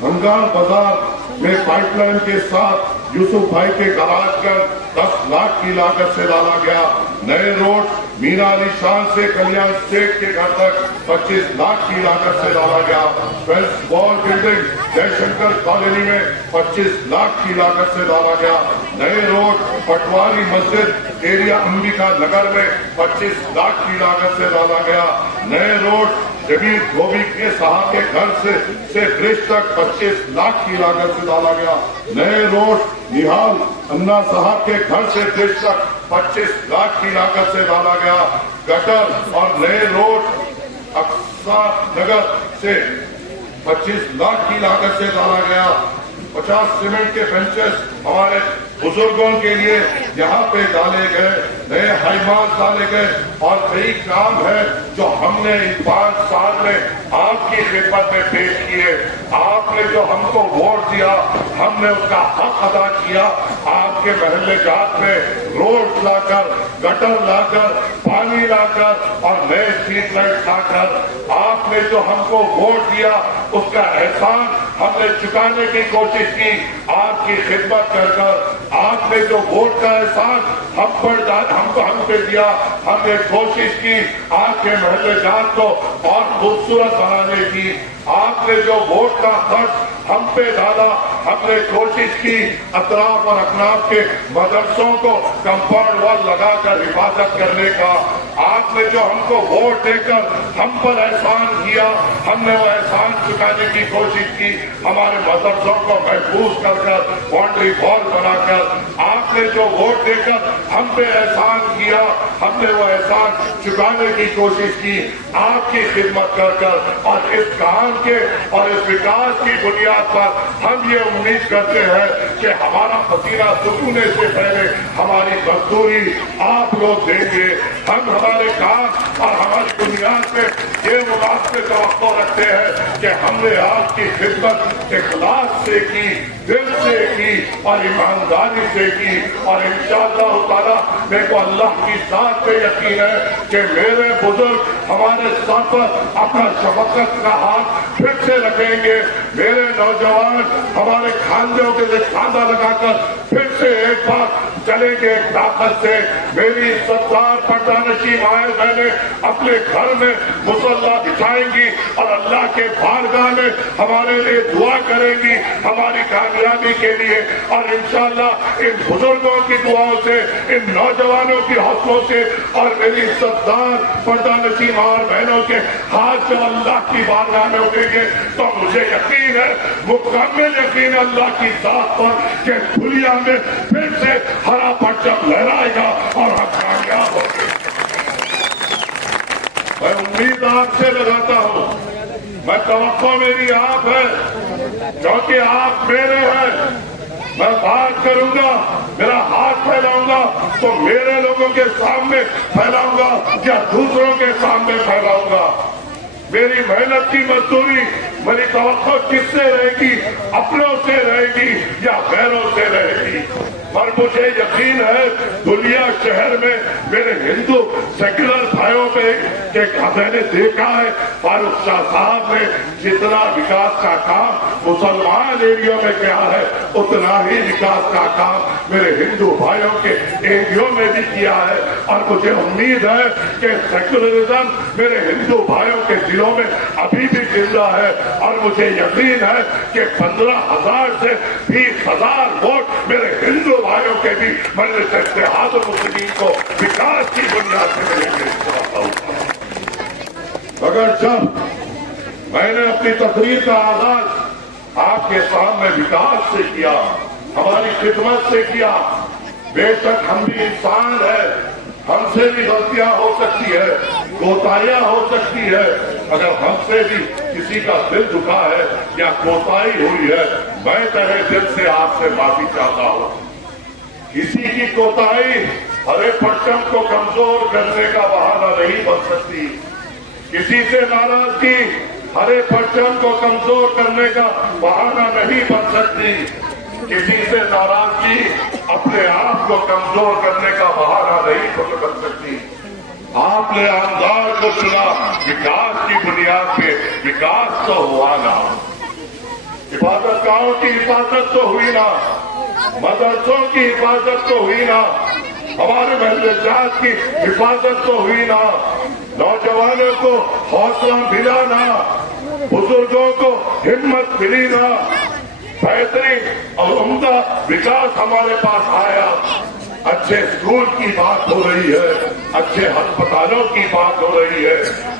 बंगाल बाजार में पाइपलाइन के साथ यूसुफ भाई के गराज कर 10 लाख की लागत से डाला गया। नए रोड मीना अली शान से कल्याण सेठ के घर तक 25 लाख की लागत से डाला गया। वेल्स वॉल बिल्डिंग जयशंकर कॉलोनी में 25 लाख की लागत से डाला गया। नए रोड पटवारी मस्जिद एरिया अंबिका नगर में 25 लाख की लागत से डाला गया। नए रोड जमीर धोबी के साहब के घर से ब्रिज तक 25 लाख की लागत से डाला गया। नए रोड निहाल अन्ना साहब के घर से ब्रिज तक 25 लाख की लागत से डाला गया। गटर और नए रोड अक्सा नगर से 25 लाख की लागत से डाला गया। 50 सीमेंट के बेंचेस हमारे बुजुर्गों के लिए यहाँ पे डाले गए। नए हाईमास डाले गए और कई काम है जो हमने इन 5 साल में आपकी खिदमत में पेश किए। आपने जो हमको वोट दिया, हमने उसका हक अदा किया। आपके महल्ले जात में रोड लाकर, गटर लाकर, पानी लाकर और नए स्ट्रीट लाइट लाकर आपने जो हमको वोट दिया, उसका एहसान हमने चुकाने की कोशिश की। आपकी खिदमत कर आपने जो वोट का एहसान हम पे दिया, हमने कोशिश की आपके महल्ले जात को और खूबसूरत बनाने की। आपने जो वोट का खर्च हम पे डाला। हमने कोशिश की अतराफ और अकनाफ के मदरसों को कंपाउंड वॉल लगाकर हिफाजत करने का। आपने जो हमको वोट देकर हम पर एहसान किया, हमने वो एहसान चुकाने की कोशिश की। हमारे मदरसों को महफूज कर बाउंड्री वॉल बनाकर आपने जो वोट देकर हम पे एहसान किया, हमने वो एहसान चुकाने की कोशिश की आपकी खिदमत कर। और इस काम के और इस विकास की बुनियाद पर हम ये उम्मीद करते हैं कि हमारा पसीना सुखने से पहले हमारी मजदूरी आप लोग देंगे। हम हमारे काम और हमारी बुनियाद पे ये मुनासिब तवक्को रखते हैं कि हमने आपकी खिदमत इखलास से की, दिल से की और ईमानदारी से की। और इंशाअल्लाह ताला मेरे को अल्लाह की जात पे यकीन है कि मेरे बुजुर्ग हमारे सर पर अपना शफकत का हाथ फिर से रखेंगे। मेरे नौजवान हमारे खांधों के लिए खांधा लगाकर फिर से एक बार चलेंगे ताकत से। मेरी सरदार पर्दानशी माए बहने अपने घर में मुसल्ला बिछाएंगी और अल्लाह के बारगाह में हमारे लिए दुआ करेंगी हमारी कामयाबी के लिए। और इंशाअल्लाह इन बुजुर्गों की दुआओं से, इन नौजवानों की हौसलों से और मेरी सरदार पर्दानशी माँ और बहनों के हाथ जब अल्लाह की बारगाह में उठेंगे तो मुझे यकीन है, मुकम्मल यकीन अल्लाह की जात पर कि दुनिया में फिर से हरा परचम लहराएगा और हम कामयाब होंगे। मैं उम्मीद आपसे लगाता हूँ, मैं तवक्को मेरी आप है क्योंकि आप मेरे हैं। मैं बात करूंगा, मेरा हाथ फैलाऊंगा तो मेरे लोगों के सामने फैलाऊंगा या दूसरों के सामने फैलाऊंगा। मेरी मेहनत की मजदूरी, मेरी तवक्को किससे रहेगी? अपनों से रहेगी या गैरों से रहेगी? पर मुझे यकीन है दुनिया शहर में मेरे हिंदू सेक्युलर भाइयों पे कि मैंने देखा है फारूक शाह साहब ने जितना विकास का काम मुसलमान एरिया में किया है उतना ही विकास का काम मेरे हिंदू भाइयों के एरियो में भी किया है। और मुझे उम्मीद है कि सेक्युलरिज्म मेरे हिंदू भाइयों के दिलों में अभी भी जिंदा है। और मुझे यकीन है कि 15,000 से 20,000 वोट मेरे हिंदू भाइयों के भी मजलिस इत्तेहाद मुस्लिमीन को विकास की बुनियाद पर मिलेंगे। मगर जब मैंने अपनी तकरीर का आगाज आपके सामने विकास से किया, हमारी खिदमत से किया, बेशक हम भी इंसान है, हमसे भी गलतियां हो सकती है, कोताहियां हो सकती है। अगर हमसे भी किसी का दिल दुखा है या कोताही हुई है, मैं तहे दिल से आपसे माफी चाहता हूँ। किसी की कोताही हरे परचम को कमजोर करने का बहाना नहीं बन सकती। किसी से नाराजगी हरे परचम को कमजोर करने का बहाना नहीं बन सकती। किसी से नाराजगी अपने आप को कमजोर करने का बहाना नहीं बन सकती। आपने आमदार को चुना विकास की बुनियाद पे, विकास तो हुआ ना, इबादतगाहों की हिफाजत तो हुई ना, मदरसों की हिफाजत तो हुई ना, हमारे महल्लेजात की हिफाजत तो हुई ना, नौजवानों को हौसला मिला ना, बुजुर्गों को हिम्मत मिली ना, बेहतरीन और उम्दा विकास हमारे पास आया। अच्छे स्कूल की बात हो रही है, अच्छे अस्पतालों की बात हो रही है,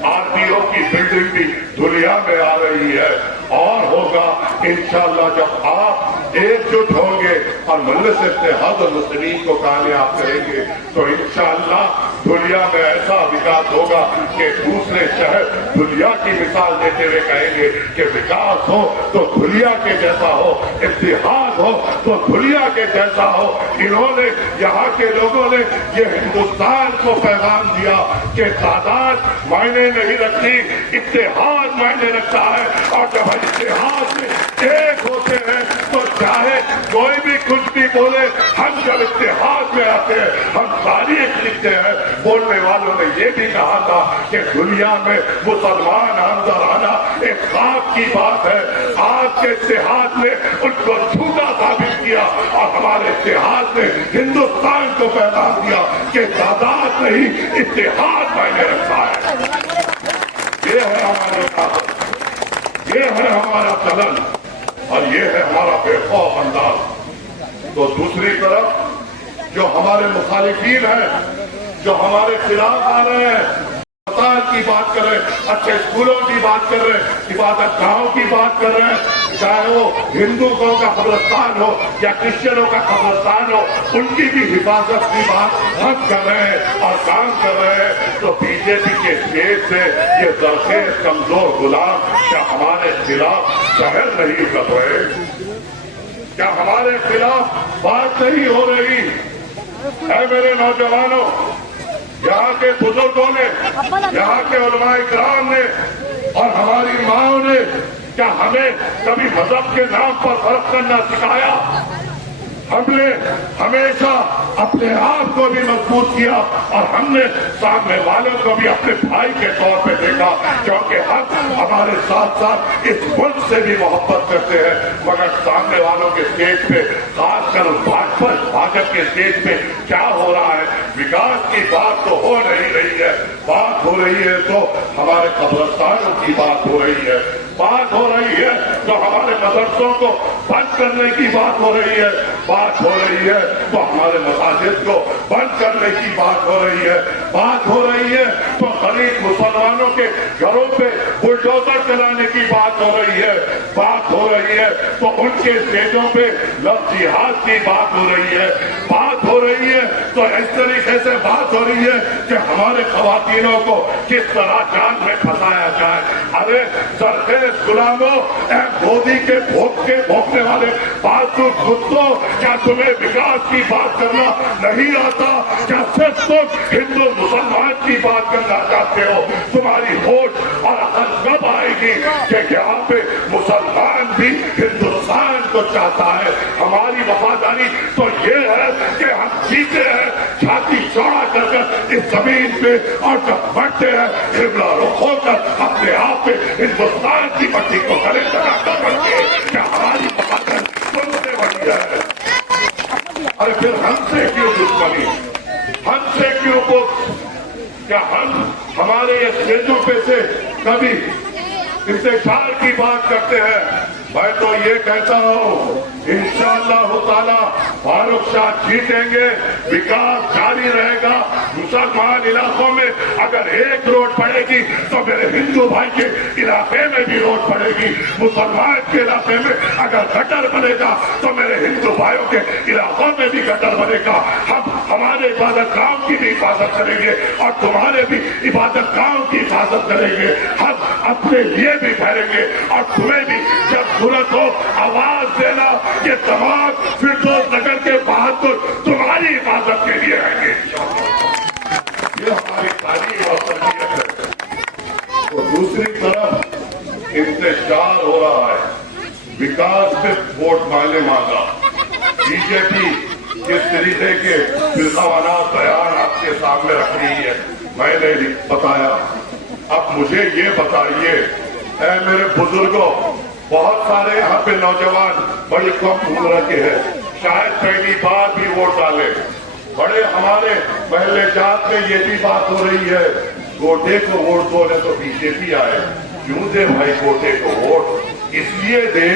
आरटीओ की बिल्डिंग भी दुनिया में आ रही है और होगा इंशाअल्लाह। जब आप एकजुट होंगे और मजलिस इत्तेहाद मुस्लिमीन को कामयाब करेंगे तो इंशाअल्लाह दुनिया में ऐसा विकास होगा कि दूसरे शहर दुनिया की मिसाल देते हुए कहेंगे कि विकास हो तो दुनिया के जैसा हो, इत्तेहाद हो तो दुनिया के जैसा हो। इन्होंने यहाँ के लोगों ने ये हिंदुस्तान को पैगाम दिया कि तादाद मायने नहीं रखती, इत्तेहाद मायने रखता है। और जब हम इत्तेहाद में एक होते हैं तो चाहे कोई भी कुछ भी बोले, हम जब इत्तेहाद में आते हैं हम तारीख लिखते हैं। बोलने वालों ने ये भी कहा था कि दुनिया में मुसलमान अंदर आना एक ख्वाब की बात है। आज के इत्तेहाद ने उनको झूठा साबित किया और हमारे इत्तेहाद ने हिंदुस्तान को पैगाम दिया कि तादाद नहीं, इत्तेहाद मायने रखता है। ये है हमारा ताकत, ये है हमारा चलन। और ये है हमारा बेखौफ अंदाज। तो दूसरी तरफ जो हमारे मुखालिफिन हैं, जो हमारे खिलाफ आ रहे हैं, अस्पताल की बात कर रहे हैं, अच्छे स्कूलों की बात कर रहे हैं, इबादत गाहों की बात कर रहे हैं, चाहे वो हिंदुओं का कब्रिस्तान हो या क्रिश्चियनों का कब्रिस्तान हो, उनकी भी हिफाजत की बात हम कर रहे हैं और काम कर रहे हैं। तो बीजेपी के स्टेज से ये दरखेज कमजोर गुलाम क्या हमारे खिलाफ शहर नहीं कर रहे? क्या हमारे खिलाफ बात नहीं हो रही है? मेरे नौजवानों, यहाँ के बुजुर्गों ने, यहाँ के उलमाए इकराम ने और हमारी माओ ने क्या हमें कभी मजहब के नाम पर फर्क करना सिखाया? हमने हमेशा अपने आप को भी मजबूत किया और हमने सामने वालों को भी अपने भाई के तौर पे देखा, क्योंकि हम हमारे साथ साथ इस मुल्क से भी मोहब्बत करते हैं। मगर सामने वालों के स्टेज पे, खासकर भाजपा के स्टेज पे क्या हो रहा है? विकास की बात तो हो नहीं रही है, बात हो रही है तो हमारे कब्रिस्तानों की बात हो रही है, बात हो रही है तो हमारे मदरसों को बंद करने की बात हो रही है, बात हो रही है तो हमारे मसाजिद को बंद करने की बात हो रही है, बात हो रही है तो गरीब मुसलमानों के घरों पे बुलडोजर चलाने की बात हो रही है, बात हो रही है तो उनके स्टेजों पे लफ्ज़ जिहाद की बात हो रही है, बात हो रही है तो इस तरीके से बात हो रही है कि हमारे खवातीनों को किस तरह जान में फंसाया जाए। अरे सरखेज गुलामों, मोदी के भोंकने वाले फालतू कुत्तों, क्या तुम्हें विकास की बात करना नहीं आता? क्या सिर्फ तुम हिंदू मुसलमान की बात करना चाहते हो? तुम्हारी होश और अकल कब आएगी कि यहाँ पे मुसलमान भी हिंदुस्तान को चाहता है? हमारी वफादारी तो ये है कि हम जीते हैं छाती चौड़ा कर इस जमीन पे, और जब बढ़ते हैं किबला रुख होकर अपने आप पे हिंदुस्तान की मट्टी को गले लगाकर बढ़ते हैं। क्या हमारी वफादारी तुमसे बड़ी है? अरे फिर हमसे क्यों दुश्मनी, हमसे क्यों बुग़्ज़? क्या हम हमारे ये स्टेजों पे से कभी इंतजार की बात करते हैं? मैं तो ये कहता हूँ इंशाअल्लाह ताला फारूक शाह जीतेंगे, विकास जारी रहेगा। मुसलमान इलाकों में अगर एक रोड पड़ेगी तो मेरे हिंदू भाई के इलाके में भी रोड पड़ेगी। मुसलमान के इलाके में अगर गटर बनेगा तो मेरे हिंदू भाइयों के इलाकों में भी गटर बनेगा। हम हमारे इबादत गांव की भी हिफाजत करेंगे और तुम्हारे भी इबादत गांव की हिफाजत करेंगे। हम अपने लिए भी ठहरेंगे और तुम्हें भी जब जरूरत हो आवाज देना, ये तमाम फिरदौस नगर के बहादुर तुम्हारी हिफाजत के लिए आएंगे। ये हमारी तारीफ और तरबियत है। तो दूसरी तरफ इंतजार हो रहा है, विकास पे वोट मांगा। बीजेपी किस तरीके के फिरकावाना बयान आपके सामने रख रही है मैंने बताया। अब मुझे ये बताइए, ऐ मेरे बुजुर्गों, बहुत सारे यहाँ पे नौजवान बड़ी कम उम्र के हैं, शायद पहली बार भी वोट डाले। बड़े हमारे पहले जात में ये भी बात हो रही है, गोटे को वोट दो ने तो बीजेपी आए। क्यों दे भाई गोटे को वोट? इसलिए दे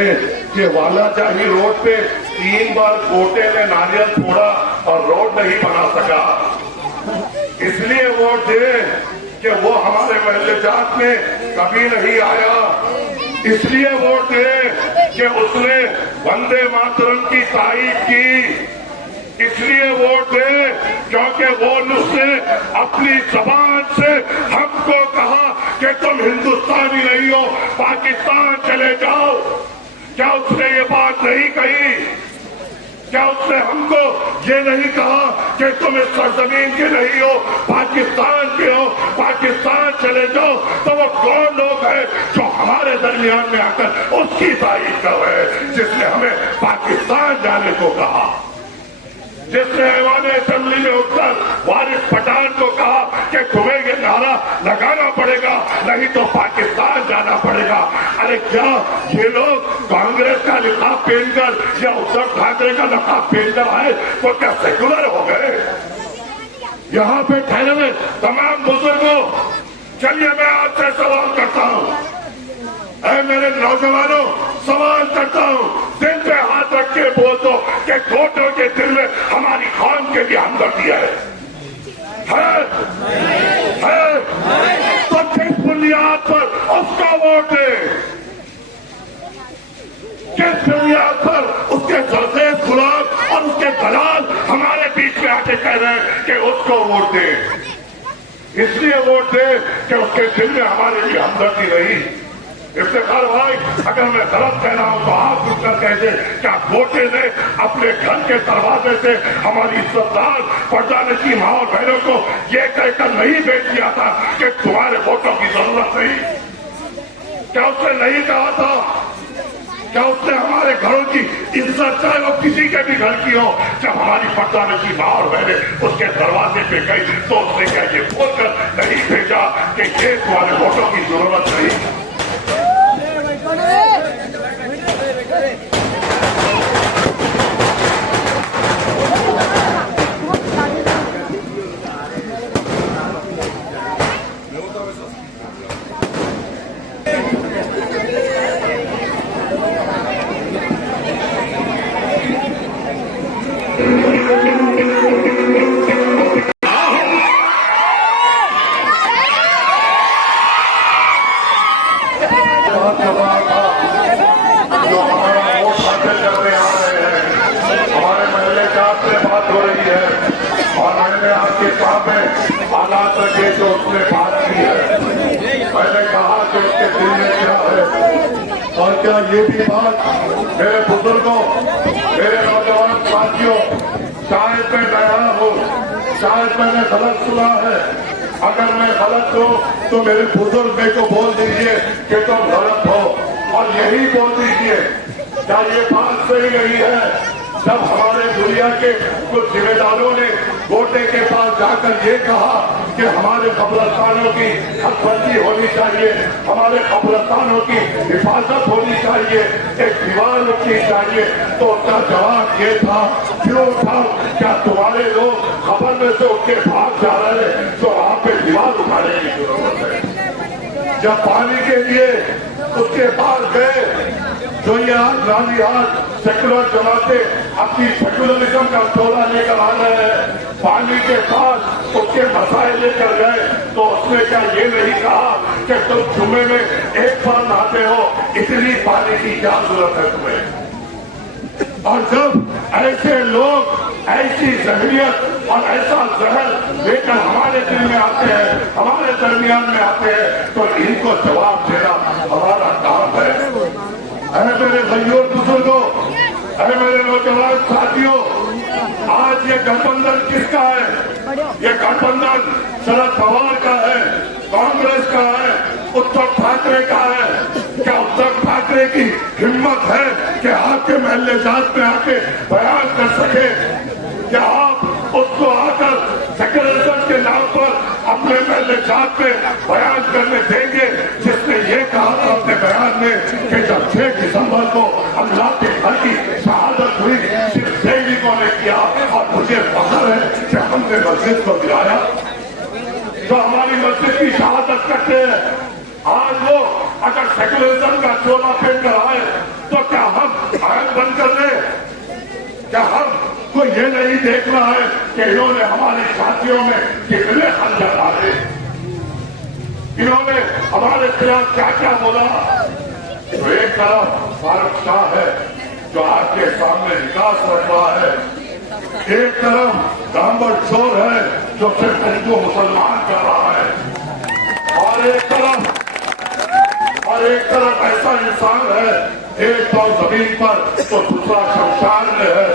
कि वालाचाही रोड पे 3 बार गोटे ने नारियल फोड़ा और रोड नहीं बना सका। इसलिए वोट दे कि वो हमारे महल्ले जात में कभी नहीं आया। इसलिए वोट दे कि उसने वंदे मातरम की तारीफ की। इसलिए वोट दे क्योंकि वो उसने अपनी जबान से हमको कहा कि तुम हिंदुस्तानी नहीं हो, पाकिस्तान चले जाओ। क्या उसने ये बात नहीं कही? क्या उसने हमको ये नहीं कहा कि तुम इस सरजमीन के नहीं हो, पाकिस्तान के हो, पाकिस्तान चले जाओ? तो वो कौन लोग हैं जो हमारे दरमियान में आकर उसकी तारीफ कर रहे हैं, जिसने हमें पाकिस्तान जाने को कहा, जिसने ऐवान असेंबली में उठकर वारिस पठान को कहा कि तुम्हें ये नारा लगाना पड़ेगा, नहीं तो पाकिस्तान जाना पड़ेगा। अरे क्या ये लोग कांग्रेस का निकाब पहनकर या उद्धव ठाकरे का निकाब पहनकर आए तो क्या सेकुलर हो गए? यहाँ पे ठहरे हुए तमाम बुजुर्गों, चलिए मैं आपसे सवाल करता हूँ, ऐ मेरे नौजवानों, सवाल करता हूँ, दिल पे हाथ रख के बोल दो कि वोटों के दिल में हमारी कौम के लिए हमदर्दी है? तो किस बुनियाद पर उसका वोट दे? किस बुनियाद पर उसके सरदेश गुलाम और उसके दलाल हमारे बीच में आके कह रहे हैं कि उसको वोट दे? इसलिए वोट दे कि उसके दिल में हमारे लिए हमदर्दी रही। इफ्तिखार भाई, अगर मैं गलत कह रहा हूं तो आप उठकर कहते क्या वोटे ने अपने घर के दरवाजे से हमारी इज्जतदार पर्दानशी माँ और बहनों को ये कहकर नहीं भेज दिया था कि तुम्हारे वोटों की जरूरत नहीं? क्या उसने नहीं कहा था? क्या उसने हमारे घरों की इज्जत, चाहे वो किसी के भी घर की हो, जब हमारी पर्दानशी माँ और बहनें उसके दरवाजे पे गई तो उसने क्या ये बोलकर नहीं भेजा कि ये तुम्हारे वोटों की जरूरत नहीं? हालात रखे तो उसने बात की है। मैंने कहा कि उसके दिल में क्या है, और क्या ये भी बात मेरे बुजुर्गों, मेरे नौजवान साथियों, शायद मैं नया हूँ, शायद मैंने गलत सुना है। अगर मैं गलत हूँ तो मेरे बुजुर्ग मेरे को बोल दीजिए कि तुम गलत हो, और यही बोल दीजिए क्या ये बात सही नहीं है? जब हमारे दुनिया के कुछ जिम्मेदारों ने गोटे के पास जाकर ये कहा कि हमारे कब्रिस्तानों की हकबंदी होनी चाहिए, हमारे कब्रिस्तानों की हिफाजत होनी चाहिए, एक दीवार उठनी चाहिए, तो उसका जवाब ये था, क्यों था? क्या तुम्हारे लोग खबर में से उठ के भाग जा रहे हैं तो वहां पे दीवार उठाने की जरूरत है? जब पानी के लिए उसके पास गए, जो ये आज लाली आज सेकुलर जमाते अपनी सेकुलरिज्म का टोला लेकर आ रहे हैं, पानी के पास उसके मसाइल लेकर गए तो उसने क्या ये नहीं कहा कि तुम जुम्मे में एक बार नहाते हो, इतनी पानी की क्या जरूरत है तुम्हें? और जब ऐसे लोग ऐसी जहरियत और ऐसा जहर लेकर हमारे दिल में आते हैं, हमारे दरमियान में आते हैं, तो इनको जवाब देना हमारा काम है। अरे मेरे भाइयों बुजुर्गों, अरे मेरे नौजवान साथियों, आज ये गठबंधन किसका है? ये गठबंधन शरद पवार का है, कांग्रेस का है, उद्धव ठाकरे का है। क्या उद्धव ठाकरे की हिम्मत है कि आपके महल्ले जात में आके बयान कर सके? क्या आप उसको आकर सेकुलरिज्म के नाम पर अपने महल्ले जात में बयान करने देंगे, जिसने ये कहा था अपने बयान में कि जब 6 दिसंबर को अल्लाह के घर की शहादत हुई, सिर्फ सैनिकों ने किया, और मुझे फख्र है कि हमने मस्जिद को गिराया। तो हमारी मस्जिद की शहादत करते हैं। आज वो अगर सेकुलरिज्म का चोला फेंक कर आए तो क्या हम आयत बंद कर ले? क्या हम को ये नहीं देखना है कि इन्होंने हमारे साथियों में कितने खंजर डाले, इन्होंने हमारे खिलाफ क्या क्या बोला? तो एक तरफ फारूक शाह है जो आपके सामने विकास रख रहा है, एक तरफ दामर चोर है जो सिर्फ उनको मुसलमान कर रहा है, और एक तरफ ऐसा इंसान है, एक तो जमीन पर तो दूसरा शमशान में है।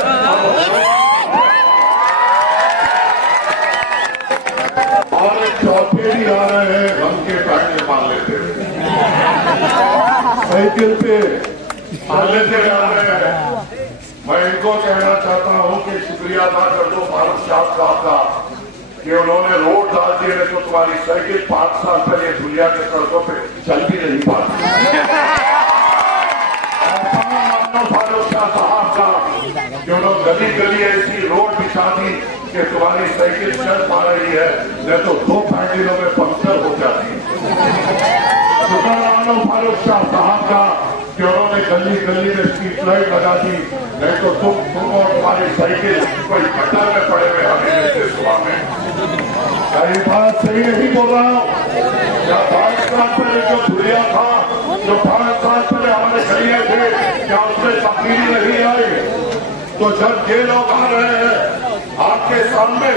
और एक चौथे भी आ रहे हैं, गम के पैकेट मार लेते साइकिल पे लेते आ रहे हैं। मैं इनको कहना चाहता हूं कि शुक्रिया अदा कर दो फारूक शाह साहब का कि उन्होंने रोड डाल दिए, नहीं तो तुम्हारी साइकिल 5 साल पहले दुनिया के सड़कों पे चल भी नहीं पाती। फारूक शाह साहब का कि उन्होंने गली गली ऐसी रोड बिछा दी कि तुम्हारी साइकिल चल पा रही है, नहीं तो 2 पैंडलों में पंक्चर हो जाती है। मानो फारूक शाह साहब का कि उन्होंने गली गली में स्ट्रीट लाइट लगा दी, नहीं तो तुम और तुम्हारी साइकिल कोई खड्डा में पड़े हुए हमें सुबह में। क्या ये बात सही नहीं बोल रहा हूँ? क्या 5 साल पहले जो धुलिया था, जो 5 साल पहले हमारे गलिए थे, क्या उसमें तब्दीली नहीं आई? तो जब ये लोग आ रहे हैं आपके सामने,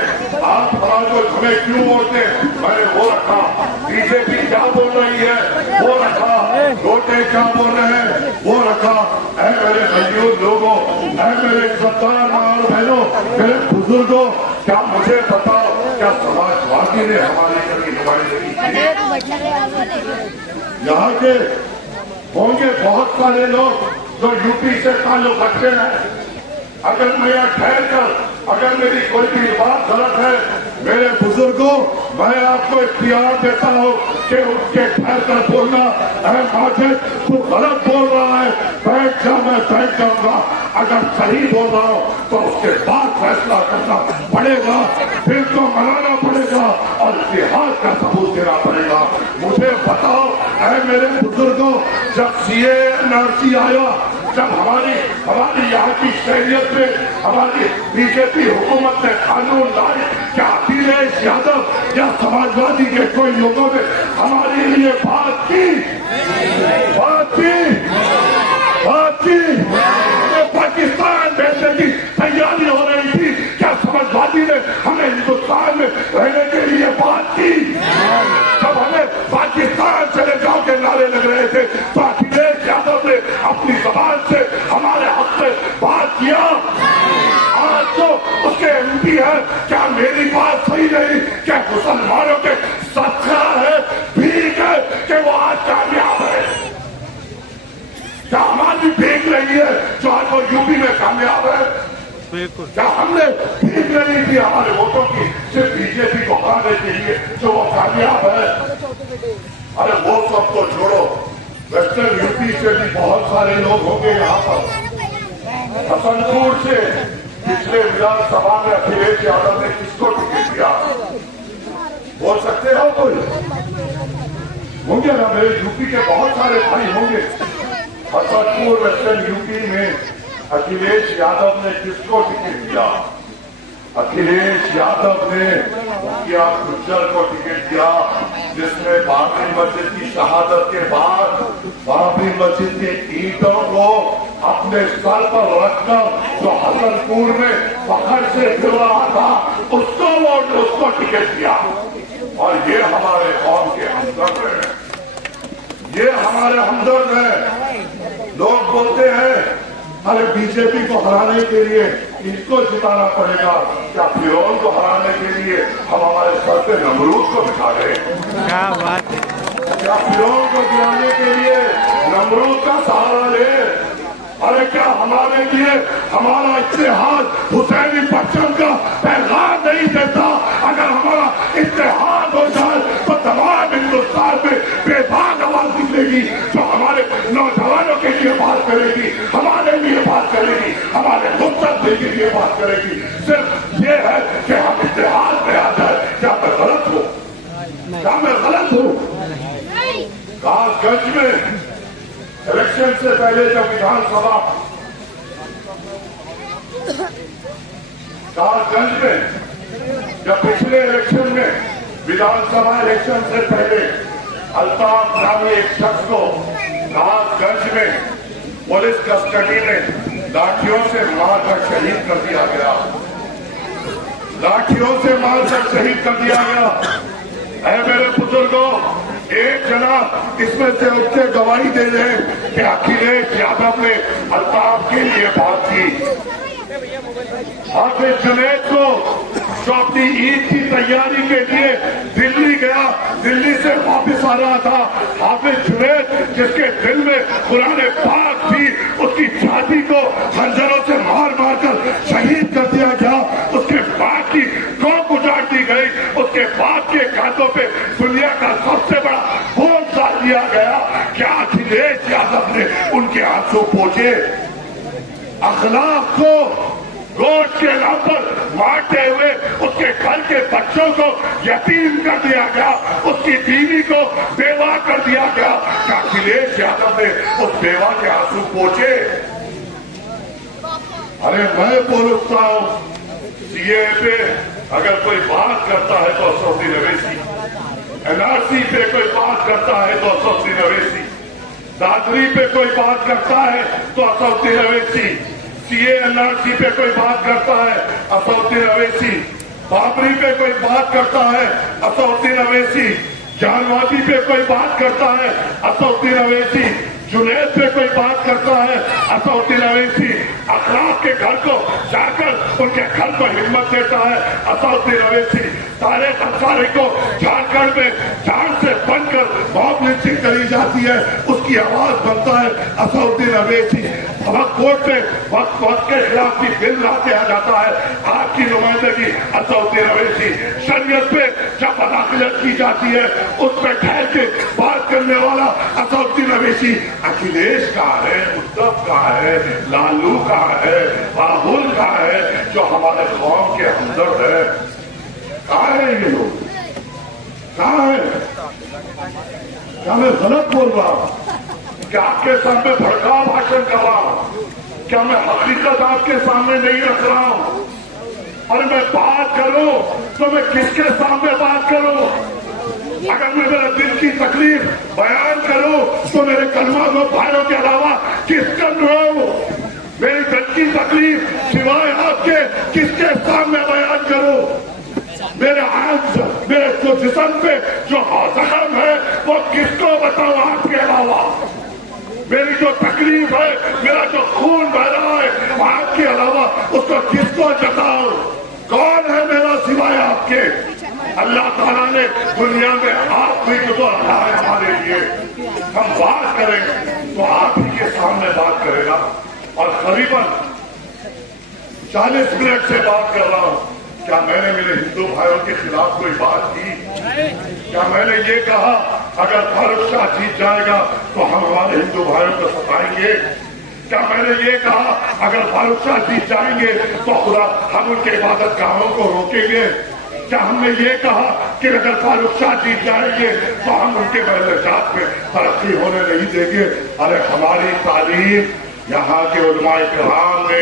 आप हमारे को हमें क्यों बोलते, मैंने वो रखा। बीजेपी क्या बोल रही है वो रखा, गोटे क्या बोल रहे हैं वो रखा। ऐ मेरे मजबूर लोगों, ऐ मेरे इज्जतदार माँ और बहनों, मेरे बुजुर्गों, क्या मुझे बताओ, क्या समाजवादी ने हमारी कभी नुमाइंदगी की? यहाँ के होंगे बहुत सारे लोग जो यूपी से ताल्लुक रखते हैं। अगर मैं यहाँ ठहर कर, अगर मेरी कोई भी बात गलत है, मेरे बुजुर्गों, मैं आपको इख्तियार देता हूँ कि उनके ठहर कर बोलना। माजिद तू गलत बोल रहा है, बैठ जा, मैं बैठ जाऊंगा। अगर सही बोल रहा हूँ तो उसके बाद फैसला करना पड़ेगा, फिर तो मनाना पड़ेगा और इतिहास का सबूत देना पड़ेगा। मुझे बताओ ऐ मेरे बुजुर्गों, जब सीए एनआरसी आया, जब हमारी यहाँ की शहरियत में हमारी बीजेपी हुकूमत ने कानून लाए, क्या अखिलेश यादव या समाजवादी के कोई लोगों ने हमारे लिए बात की? पाकिस्तान भेजने की तैयारी हो रही थी, क्या समाजवादी ने हमें हिंदुस्तान में रहने के लिए बात की? जब हमें पाकिस्तान चले जाओ के नारे लग रहे थे, तो अखिलेश यादव ने अपनी जबान से हमारे हक में बात किया। आज तो उसके एमपी है, क्या मेरी बात सही नहीं? क्या मुसलमानों के सत्कार है, भीख है कि वो आज कामयाब है? क्या हमारी भीख नहीं है जो आज वो यूपी में कामयाब है? क्या हमने भीख नहीं दी हमारे वोटों की सिर्फ बीजेपी को हराने के लिए जो वो कामयाब है? अरे वो सब तो छोड़ो, वेस्टर्न यूपी से भी बहुत सारे लोग होंगे यहाँ पर। हसनपुर से पिछले विधानसभा में अखिलेश यादव ने किसको टिकट दिया? बोल सकते हो कोई? होंगे ना, मेरे यूपी के बहुत सारे भाई होंगे। हसनपुर वेस्टर्न यूपी में अखिलेश यादव ने किसको टिकट दिया? अखिलेश यादव ने मुखिया गुज्जर को टिकट दिया, जिसमें बाबरी मस्जिद की शहादत के बाद बाबरी मस्जिद के ईंटों को अपने सर पर रखकर जो हसनपुर में फखर से फिर रहा था, उसको टिकट दिया। और ये हमारे कौम के हमदर्द हैं, ये हमारे हमदर्द हैं। लोग बोलते हैं अरे बीजेपी को हराने के लिए इनको जिताना पड़ेगा, क्या फिरौन को हराने के लिए हम हमारे सर पे नमरूद को बिठा गए? क्या बात है? क्या फिरौन को गिराने के लिए नमरूद का सहारा ले? अरे क्या हमारे लिए हमारा इत्तेहाद हुसैनी परचम का पैगाम नहीं देता? अगर हमारा इत्तेहाद हो जाए तो तमाम हिंदुस्तान में बेबाक आवाज निकलेगी, जो हमारे नौजवानों के लिए बात करेगी, हमारे लिए बात करेगी, हमारे मुस्तकबिल के लिए बात करेगी। सिर्फ ये है कि हम इत्तेहाद में आ जाए। क्या मैं गलत हूँ? क्या मैं गलत हूँ? कासगंज में इलेक्शन से पहले जब विधानसभा, कासगंज में जब पिछले इलेक्शन में विधानसभा इलेक्शन से पहले अल्ताफ नामी एक शख्स को कासगंज में पुलिस कस्टडी में लाठियों से मारकर शहीद कर दिया गया, लाठियों से मारकर शहीद कर दिया गया। है मेरे बुजुर्गों, एक जना इसमें से उससे गवाही दे रहे कि अखिलेश यादव ने अल्ताफ के लिए बात की। हाफिज जुनैद को जो अपनी ईद की तैयारी के लिए दिल्ली गया, दिल्ली से वापस आ रहा था, हाफिज जुनैद जिसके दिल में कुरान पाक थी, उसकी छाती को खंजरों से मार मार कर शहीद कर दिया गया। उसके बाप की कोख उजाड़ दी गई, उसके बाप के कांधों पे दुनिया का सबसे बड़ा बोझ डाल दिया गया। क्या अखिलेश यादव ने उनके आंसू पोंछे? अखलाक को गोश्त के नाम पर मारते हुए उसके घर के बच्चों को यतीम कर दिया गया, उसकी बीवी को बेवा कर दिया गया। क्या अखिलेश यादव ने उस बेवा के आंसू पोंछे? अरे मैं बोलता हूं सीए पे अगर कोई बात करता है तो असदुद्दीन अवैसी, एनआरसी पे कोई बात करता है तो असदुद्दीन अवैसी, दादरी पे कोई बात करता है तो असदुद्दीन अवैसी, सीए एनआरसी पे कोई बात करता है असदुद्दीन अवैसी, बाबरी पे कोई बात करता है असदुद्दीन अवैसी, जानवादी पे कोई बात करता है असदुद्दीन अवैसी, जुनैद पे कोई बात करता है असदुद्दीन अवैसी, अखलाक के घर को जाकर उनके घर को हिम्मत देता है असदुद्दीन अवैसी, तारिक अंसारी को झारखंड में झाड़ से बनकर मॉब लिंचिंग करी जाती है, उसकी आवाज बनता है असदुद्दीन अवैसी। वक्त कोर्ट में वक्त के खिलाफ भी बिल लाते आ जाता है आपकी नुमाइंदगी असदुद्दीन अवैसी। शरीयत पे जब अदालत की जाती है उस पर ठहर के बात करने वाला असदुद्दीन अवैसी। अखिलेश कहाँ है, उद्धव कहाँ है, लालू कहाँ है, राहुल कहाँ है, जो हमारे कौम के हमदर्द है? कहाँ है ये लोग? कहाँ है? क्या मैं गलत बोल रहा हूँ? क्या आपके सामने भड़काऊ भाषण कर रहा हूँ? क्या मैं हकीकत आपके सामने नहीं रख रहा हूँ? और मैं बात करूं तो मैं किसके सामने बात करूं? अगर मैं मेरे दिल की तकलीफ बयान करूं तो मेरे कलमा दो भाइयों के अलावा किसका रहूं? मेरी दिल की तकलीफ सिवाय आपके किसके सामने बयान करूं? मेरे जो जिस्म पे जो जख्म है वो किसको बताऊं आपके अलावा? मेरी जो तकलीफ है, मेरा जो खून बह रहा है आपके अलावा उसको किसको जताऊं? कौन है मेरा सिवाय आपके? अल्लाह ताला ने दुनिया में आप भी तो रखा है हमारे लिए। हम बात करें तो आप ही के सामने बात करेगा। और करीबन 40 मिनट से बात कर रहा हूं। क्या मैंने मेरे हिंदू भाइयों के खिलाफ कोई बात की? क्या मैंने ये कहा अगर फारूक शाह जीत जाएगा तो हम हमारे हिंदू भाइयों को सताएंगे? क्या मैंने ये कहा अगर फारूक शाह जीत जाएंगे तो खुदा हम उनके इबादत गाहों को रोकेंगे? क्या हमने ये कहा कि अगर फारूक शाह जीत जाएंगे तो हम उनके महल जात में तरक्की होने नहीं देंगे? अरे हमारी तालीम यहाँ के उलमाए किराम ने,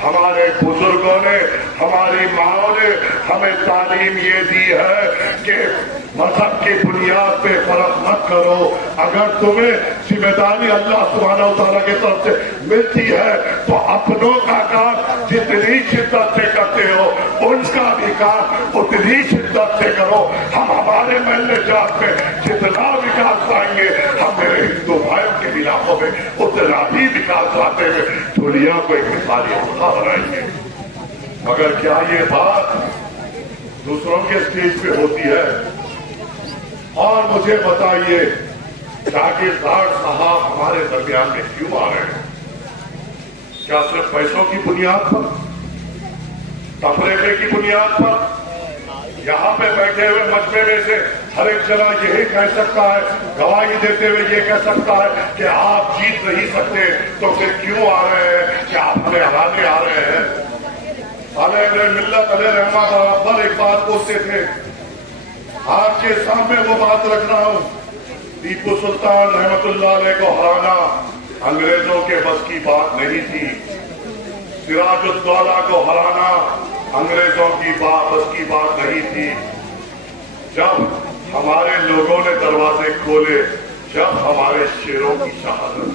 हमारे बुजुर्गों ने, हमारी माओ ने हमें तालीम ये दी है कि मजहब की बुनियाद पे फर्क मत करो। अगर तुम्हें जिम्मेदारी अल्लाह सुब्हानहू व तआला की तरफ से मिलती है तो अपनों का काम जितनी शिद्दत से करते हो उनका भी काम उतनी शिद्दत से करो। हम हमारे महल्ले जात में जितना विकास पाएंगे हम मेरे हिंदू भाइयों के इलाकों में उतना ही विकास लाते हुए दुनिया को एक मिसाली खुदा बनाएंगे। मगर क्या ये बात दूसरों के स्टेज पे होती है? और मुझे बताइए जागीरदार साहब हमारे दरमियान में क्यों आ रहे हैं? क्या सिर्फ पैसों की बुनियाद पर, तफरीके की बुनियाद पर? यहाँ पे बैठे हुए मजमे में से हर एक जना यही कह सकता है, गवाही देते हुए ये कह सकता है कि आप जीत नहीं सकते, तो फिर क्यों आ रहे हैं? क्या आप हमें हराने आ रहे हैं? अले मिल्लत अले रहमा बराबर एक बात बोलते थे, आपके सामने वो बात रख रहा हूं। टीपू सुल्तान रहमतुल्लाह अलैह को हराना अंग्रेजों के बस की बात नहीं थी। सिराजुद्दौला को हराना अंग्रेजों की बस की बात नहीं थी। जब हमारे लोगों ने दरवाजे खोले, जब हमारे शेरों की शहादत,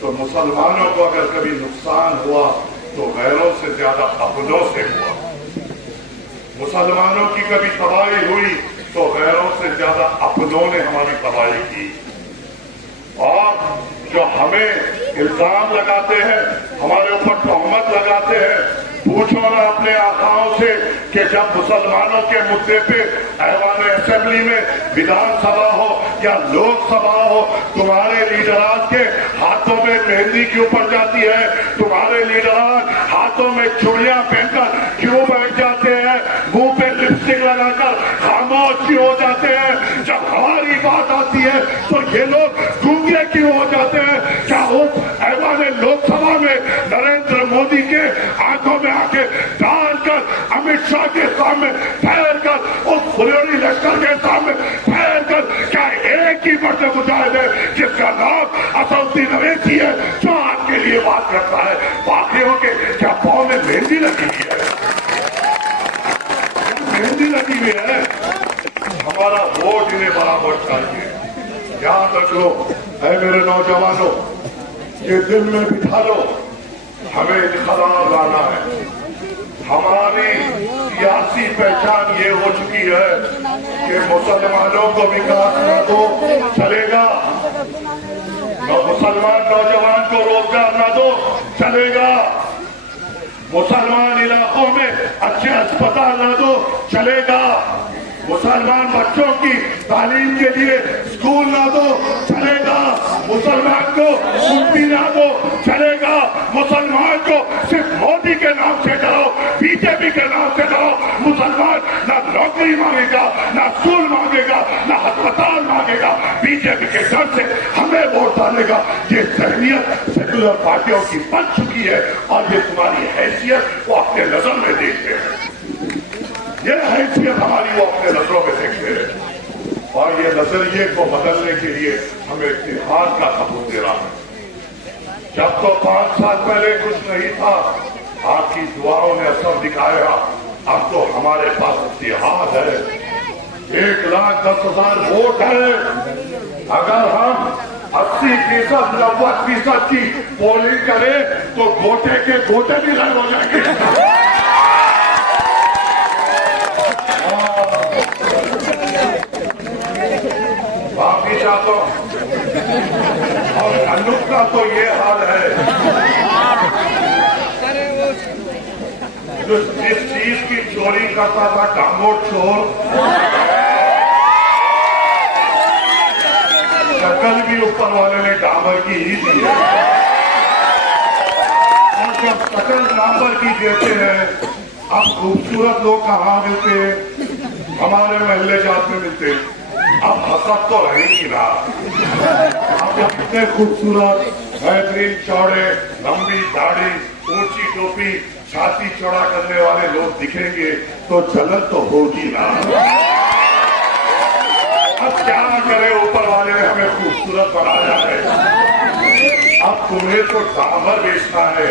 तो मुसलमानों को अगर कभी नुकसान हुआ तो गैरों से ज्यादा अपनों से हुआ। मुसलमानों की कभी तबाही हुई तो गैरों से ज्यादा अपनों ने हमारी तबाही की। और जो हमें इल्जाम लगाते हैं, हमारे ऊपर तोहमत लगाते हैं, पूछो ना अपने आकाओं से कि जब मुसलमानों के मुद्दे पे ऐवान असेंबली में विधानसभा हो या लोकसभा हो, तुम्हारे लीडरान के हाथों में मेहंदी क्यों पड़ जाती है? तुम्हारे लीडरान हाथों में चूड़ियां पहनकर क्यों बैठ जाते हैं? मुंह पे लिपस्टिक लगाकर खामोश क्यों हो जाते हैं? जब हमारी बात आती है तो ये लोग गूंगे क्यों हो जाते हैं? क्या उस ऐवान लोकसभा में नरेंद्र मोदी के शाह के सामने ठहर कर, उस फुलेड़ी लश्कर के सामने ठहर कर, क्या एक ही मर्द मुजाहिद है जिसका नाम असदुद्दीन अवैसी है, जो आपके लिए बात करता है? बाकियों के क्या पाँव में मेहंदी लगी हुई है? मेहंदी लगी हुई है? हमारा वोट इन्हें बराबर चाहिए। याद रख लो है मेरे नौजवानों, ये दिल में बिठा लो, हमें इख्तिलाफ लाना है। हमारी सियासी पहचान ये हो चुकी है कि मुसलमानों को विकास न दो चलेगा, मुसलमान नौजवान को रोजगार न दो चलेगा, मुसलमान इलाकों में अच्छे अस्पताल न दो चलेगा, मुसलमान बच्चों की तालीम के लिए स्कूल ना दो चलेगा, मुसलमान को मुक्ति ना दो चलेगा, मुसलमान को सिर्फ मोदी के नाम से डरो, बीजेपी के नाम से डरो। मुसलमान ना नौकरी मांगेगा, ना स्कूल मांगेगा, ना अस्पताल मांगेगा, बीजेपी के डर से हमें वोट डालेगा। ये जहनियत सेक्युलर पार्टियों की बन चुकी है और ये तुम्हारी हैसियत वो अपने नजर में देखते हैं, ये हैसियत हमारी वो अपने नजरों में देखते हैं और ये नजरिए को बदलने के लिए हमें इत्तेहाद का सबूत दे रहा है। जब तो 5 साल पहले कुछ नहीं था, आपकी दुआओं ने असर दिखाया, अब तो हमारे पास इत्तेहाद है, 1,10,000 वोट है। अगर हम 80%, 90% की पोलिंग करें तो गोटे के गोटे भी लड़ हो जाएंगे। माफी चाहता हूं और अनुप का तो ये हाल है, जो जिस चीज की चोरी करता था डांगोट चोर, शक्ल भी ऊपर वाले ने डामर की ही दी है और जब शक्ल डामर की देते हैं, अब खूबसूरत लोग कहाँ मिलते हैं? हमारे महल्ले जात में मिलते हैं। अब हसत तो रह ही रहा। अब जब इतने खूबसूरत, बेहतरीन, चौड़े, लंबी दाढ़ी, ऊंची टोपी, छाती चौड़ा करने वाले लोग दिखेंगे तो जलन तो होगी ना। अब क्या करे, ऊपर वाले ने हमें खूबसूरत बनाया है। अब तुम्हें तो डामर बेचना है,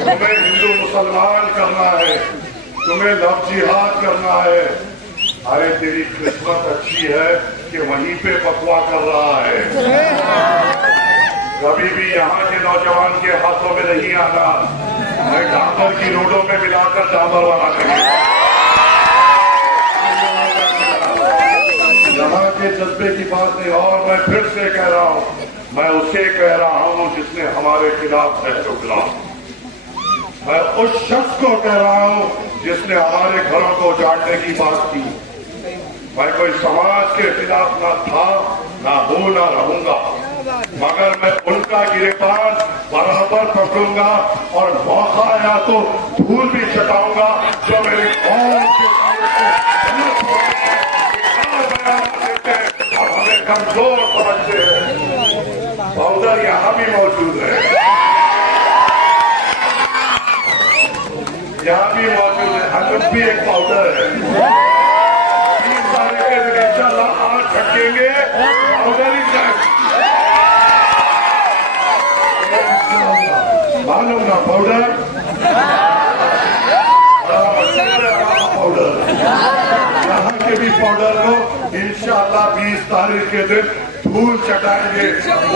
तुम्हें हिंदू मुसलमान करना है, तुम्हें लव जिहाद करना है। अरे तेरी किस्मत अच्छी है कि वहीं पे फतवा कर रहा है, कभी भी यहाँ के नौजवान के हाथों में नहीं आना। मैं डामर की रोडों में मिलाकर डामर बना देंगे। यहाँ के जज्बे की बात नहीं, और मैं फिर से कह रहा हूँ, मैं उसे कह रहा हूँ जिसने हमारे खिलाफ है चुकला, मैं उस शख्स को कह रहा हूँ जिसने हमारे घरों को उजाड़ने की बात की। मैं कोई समाज के खिलाफ ना था, ना हूं, ना रहूंगा, मगर मैं उनका गिरफ्तार बराबर पकड़ूंगा और मौका आया तो धूल भी चटाऊंगा जो मेरी कौम के देते हैं और हमें कमजोर समझते हैं। पाउडर यहाँ भी मौजूद है, यहाँ भी मौजूद है, अनुप भी एक पाउडर है। छकेंगे मालूम ना पाउडर, पाउडर यहाँ के भी पाउडर को इंशाअल्लाह 20 तारीख के दिन धूल चटाएंगे,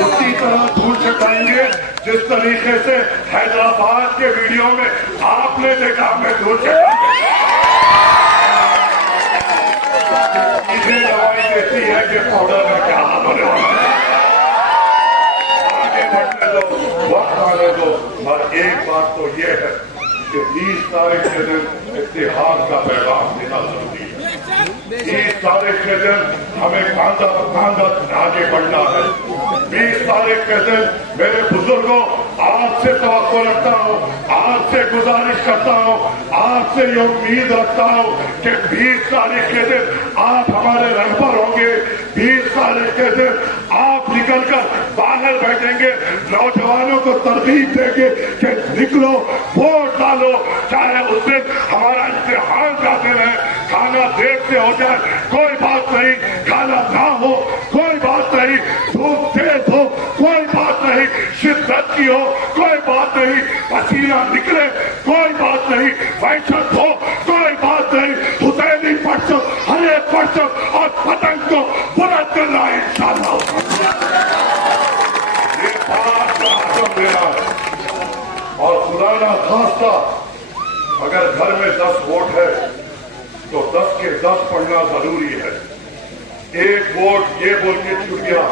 उसी तरह धूल चटाएंगे जिस तरीके से हैदराबाद के वीडियो में आपने देखा हमें धूल चटाएंगे। इसे दवाई देती है कि पाउडर में क्या हाल होने वाला है। आगे बढ़ने दो, वक्त आने दो, और एक बात तो ये है कि 20 तारीख के दिन इत्तेहाद का पैगाम देना जरूरी है। 20 तारीख के दिन हमें कांधा कांधा आगे बढ़ना है। 20 तारीख के दिन मेरे बुजुर्गों आपसे तवक्को रखता हूँ, आपसे गुजारिश करता हूँ, आपसे ये उम्मीद रखता हूँ कि 20 तारीख के दिन आप हमारे रहबर होंगे, 20 तारीख के दिन आप आप निकलकर बाहर बैठेंगे, नौजवानों को तरगीब देंगे कि निकलो, वोट डालो, चाहे उस दिन हमारा इम्तिहान का दिन है, खाना देर से हो जाए कोई बात नहीं, खाना ना हो कोई बात नहीं, धूप तेज हो कोई बात नहीं, शिद्दत की हो कोई बात नहीं, पसीना निकले कोई बात नहीं, वहशत हो कोई बात नहीं, हुसैनी परचम, हरे परचम और पतंग को बुलंद करना है इंशाअल्लाह। ये बात का आज़म मेरा है। और खुदा ना खास्ता अगर घर में 10 वोट है तो 10 के 10 पढ़ना जरूरी है। एक वोट ये बोल के छूट गया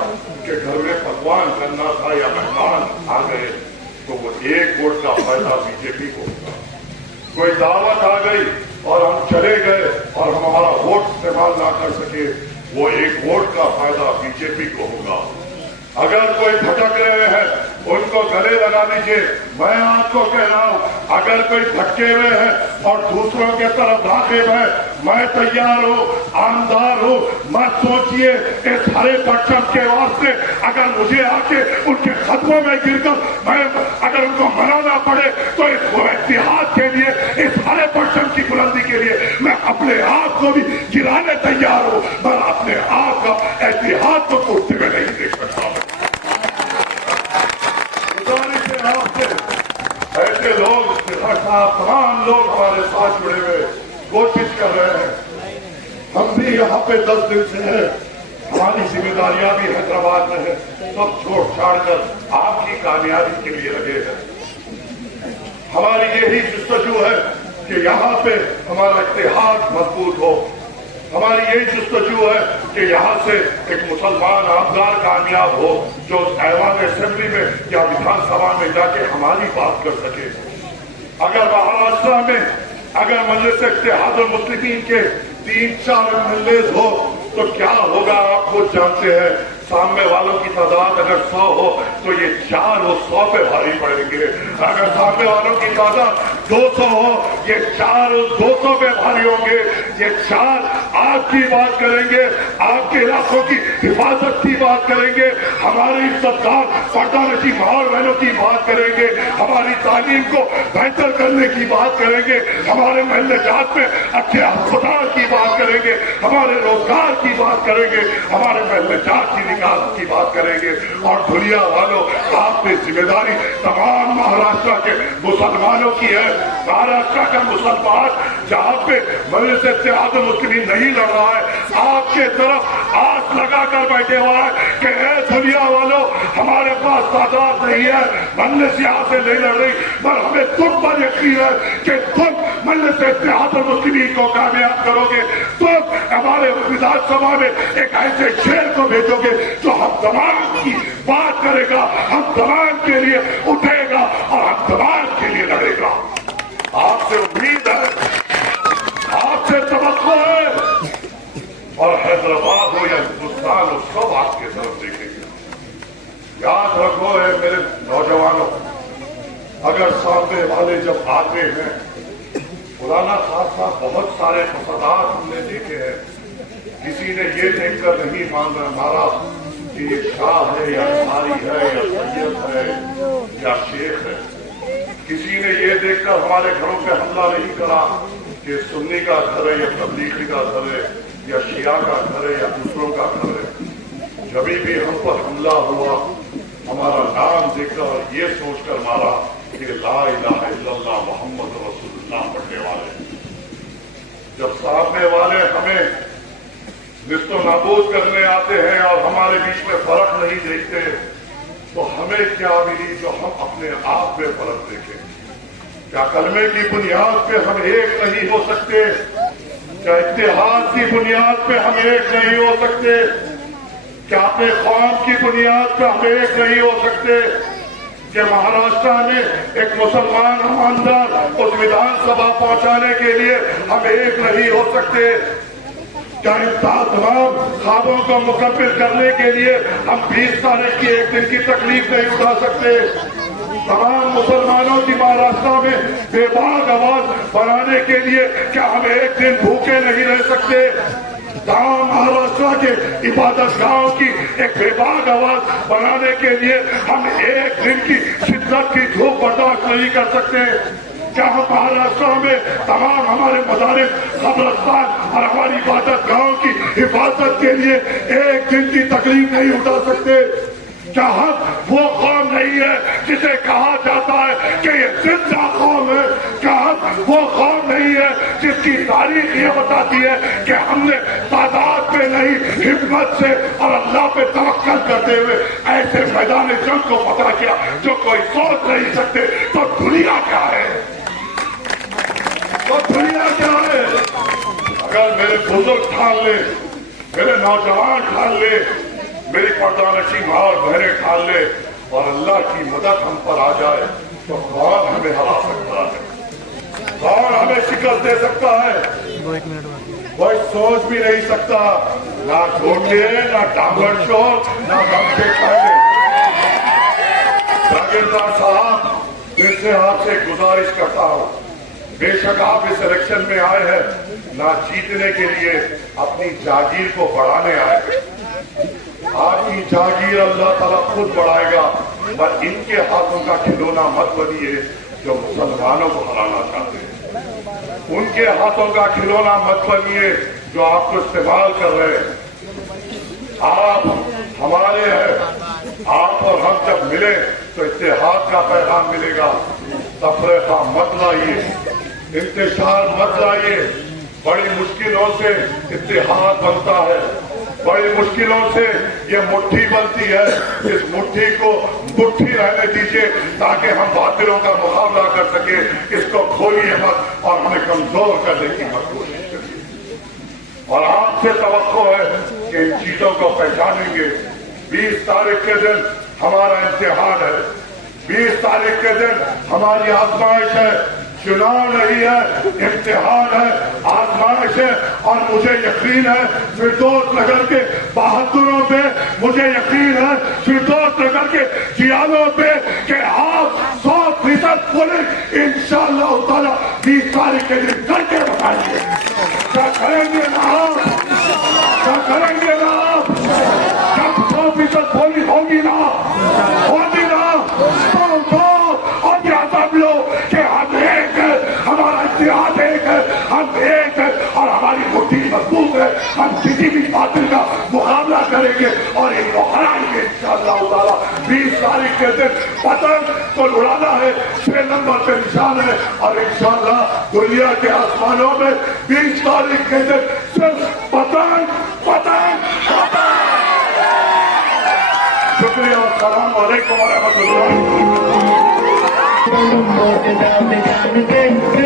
कि घर में पकवान करना था या मेहमान आ गए तो वो एक वोट का फायदा बीजेपी को होगा। कोई दावत आ गई और हम चले गए और हम हमारा वोट इस्तेमाल ना कर सके, वो एक वोट का फायदा बीजेपी को होगा। अगर कोई भटक रहे हैं उनको गले लगा दीजिए। मैं आपको कह रहा हूं, अगर कोई भटके हुए हैं और दूसरों के तरफ राग़िब है, मैं तैयार हूं, आमदार हूं। मत सोचिए इस हरे परचम के वास्ते अगर मुझे आके उनके कदमों में गिरकर मैं अगर उनको मनाना पड़े तो इस इतिहाद के लिए, इस हरे परचम की बुलंदी के लिए मैं अपने आप को भी गिराने तैयार हूं, पर अपने आप का इतिहाद को टूटते हुए नहीं देख सकता। ऐसे लोग तमाम लोग हमारे साथ जुड़े हुए कोशिश कर रहे हैं। हम भी यहाँ पे 10 दिन से हैं, हमारी जिम्मेदारियां भी हैदराबाद में है, सब छोड़ छाड़ कर आपकी कामयाबी के लिए लगे हैं। हमारी यही जुस्तजू है कि यहाँ पे हमारा इतिहाद मजबूत हो। हमारी यही जुस्तजू है कि यहाँ से एक मुसलमान आमदार कामयाब हो जो ऐवान असेंबली में या विधानसभा में जाके हमारी बात कर सके। अगर महाराष्ट्र में अगर मजलिस इत्तेहादुल मुस्लिमीन के 3-4 एमएलए हो तो क्या होगा आप खुद जानते हैं। सामने वालों की तादाद अगर 100 हो तो ये 4 और 100 पे भारी पड़ेंगे। अगर सामने वालों की तादाद 200 हो ये 4 और 200 पे भारी होंगे। ये 4 आपकी बात करेंगे, आपके इलाकों की हिफाजत की बात करेंगे, हमारी इज्जतदार पर्दानशी माहौल बहनों की बात करेंगे, हमारी तालीम को बेहतर करने की बात करेंगे, हमारे महल्ले जात में अच्छे अस्पताल की बात करेंगे, हमारे रोजगार की बात करेंगे, हमारे महल्ले जात की की बात करेंगे। और दुनिया वालों, आपकी जिम्मेदारी तमाम महाराष्ट्र के मुसलमानों की है। महाराष्ट्र का मुसलमान जहां पे मजलिस इत्तेहादुल मुस्लिमीन नहीं लड़ रहा है, आपके तरफ आस लगाकर बैठे हुआ है कि दुनिया वालों हमारे पास तादाद नहीं है, मजलिस यहाँ से नहीं लड़ रही, पर हमें तुम पर यकीन है कि तुम मजलिस इत्तेहादुल मुस्लिमीन को कामयाब करोगे। तुम हमारे विधानसभा में एक ऐसे शेर को भेजोगे जो हम तमाम की बात करेगा, हम तमाम के लिए उठेगा और हम तमाम के लिए लड़ेगा। आपसे उम्मीद है, आपसे तवक्को है, और हैदराबाद हो या हिंदुस्तान हो सब आपके तरफ देखेंगे। याद रखो है मेरे नौजवानों, अगर सामने वाले जब आते हैं, पुराना खासा बहुत सारे फसादात हमने देखे हैं। किसी ने ये देखकर नहीं मारा कि ये शाह है या भारी है या सैयद है या शेख है। किसी ने ये देखकर हमारे घरों पे हमला नहीं करा कि सुन्नी का घर है या तबलीगी का घर है या शिया का घर है या दूसरों का घर है। जब भी हम पर हमला हुआ, हमारा नाम देखकर ये सोचकर मारा कि ला इलाहा इल्लल्लाह मोहम्मद रसूलुल्लाह पढ़ने वाले। जब सामने वाले हमें निस्तो नाबूद करने आते हैं और हमारे बीच में फर्क नहीं देखते, तो हमें क्या मिली जो हम अपने आप में फर्क देखें। क्या कलमे की बुनियाद पे हम एक नहीं हो सकते? क्या इत्तेहाद की बुनियाद पे हम एक नहीं हो सकते? क्या अपने कौम की बुनियाद पे हम एक नहीं हो सकते? कि महाराष्ट्र में एक मुसलमान ईमानदार उस विधानसभा पहुंचाने के लिए हम एक नहीं हो सकते? क्या इन तमाम ख्वाबों को मुकम्मल करने के लिए हम 20 तारीख की एक दिन की तकलीफ नहीं उठा सकते? तमाम मुसलमानों की महाराष्ट्र में बेबाक आवाज बनाने के लिए क्या हम एक दिन भूखे नहीं रह सकते? तमाम महाराष्ट्र के इबादत गाहों की एक बेबाक आवाज बनाने के लिए हम एक दिन की शिद्दत की धूप बर्दाश्त नहीं कर सकते। क्या हम महाराष्ट्र में तमाम हमारे मदारिस, कब्रिस्तान और हमारी इबादत गाहों की हिफाजत के लिए एक दिन की तकलीफ नहीं उठा सकते? क्या हम वो कौम नहीं है जिसे कहा जाता है कि ये जिंदा कौम है? क्या हम वो कौम नहीं है जिसकी तारीख ये बताती है कि हमने तादाद पे नहीं, हिम्मत से और अल्लाह पे तवक्कल करते हुए ऐसे मैदान जंग को पता किया जो कोई सोच नहीं सकते? तो दुनिया क्या है? तो दुनिया क्या है? अगर मेरे बुजुर्ग ठान ले, मेरे नौजवान ठान ले, मेरी पर्दानशी माँ और बहनें ठान ले और अल्लाह की मदद हम पर आ जाए, तो कौन हमें हरा सकता है? कौन हमें शिकस्त दे सकता है? कोई सोच भी नहीं सकता। ना घोटे, ना डांगर चौक, ना बंके खाए। जागीरदार साहब, फिर से आपसे गुजारिश करता हूँ, बेशक आप इस इलेक्शन में आए हैं ना जीतने के लिए, अपनी जागीर को बढ़ाने आए हैं। आपकी जागीर अल्लाह ताला खुद बढ़ाएगा, पर इनके हाथों का खिलौना मत बनिए जो मुसलमानों को हराना चाहते हैं। उनके हाथों का खिलौना मत बनिए जो आपको इस्तेमाल कर रहे हैं। आप हमारे हैं, आप और हम जब मिले तो इत्तेहाद का पैगाम मिलेगा। तफरीका मत लाइए, इंतशार मत लाइए। बड़ी मुश्किलों से इत्तेहाद बनता है, बड़ी मुश्किलों से ये मुट्ठी बनती है। इस मुट्ठी को मुट्ठी रहने दीजिए ताकि हम बातिलों का मुकाबला कर सके। इसको खोलिए मत और हमें कमजोर करने की मत कोशिश करिए। और आपसे तवक्को है कि इन चीजों को पहचानेंगे। 20 तारीख के दिन हमारा इम्तिहान है, 20 तारीख के दिन हमारी आजमाइश है। चुनाव नहीं है, इम्तिहान है, आजमाइश है। और मुझे यकीन है फिरदौस नगर के बहादुरों पे, मुझे यकीन है फिरदौस नगर के जियालों पे कि आप 100% पुलिस इंशाअल्लाह ताला 20 तारीख के दिन करके बताएंगे। क्या करेंगे ना आप? क्या करेंगे ना आप? जब 100% पुलिस होगी ना, होगी ना, तो और या सब लोग कि हम एक है, हमारा इतिहास एक है, हम एक है और हमारी मुट्ठी मजबूत है। हम किसी भी बातिल का मुकाबला करेंगे और इनको हराएंगे इंशाअल्लाह ताला। 20 तारीख के दिन पतंग तो उड़ाना है, 6 नंबर पे निशान है और इंशाअल्लाह दुनिया के आसमानों में 20 तारीख के दिन सिर्फ पतंग पतंग पतंग। शुक्रिया, अस्सलाम वालेकुम व रहमतुल्लाह। जानते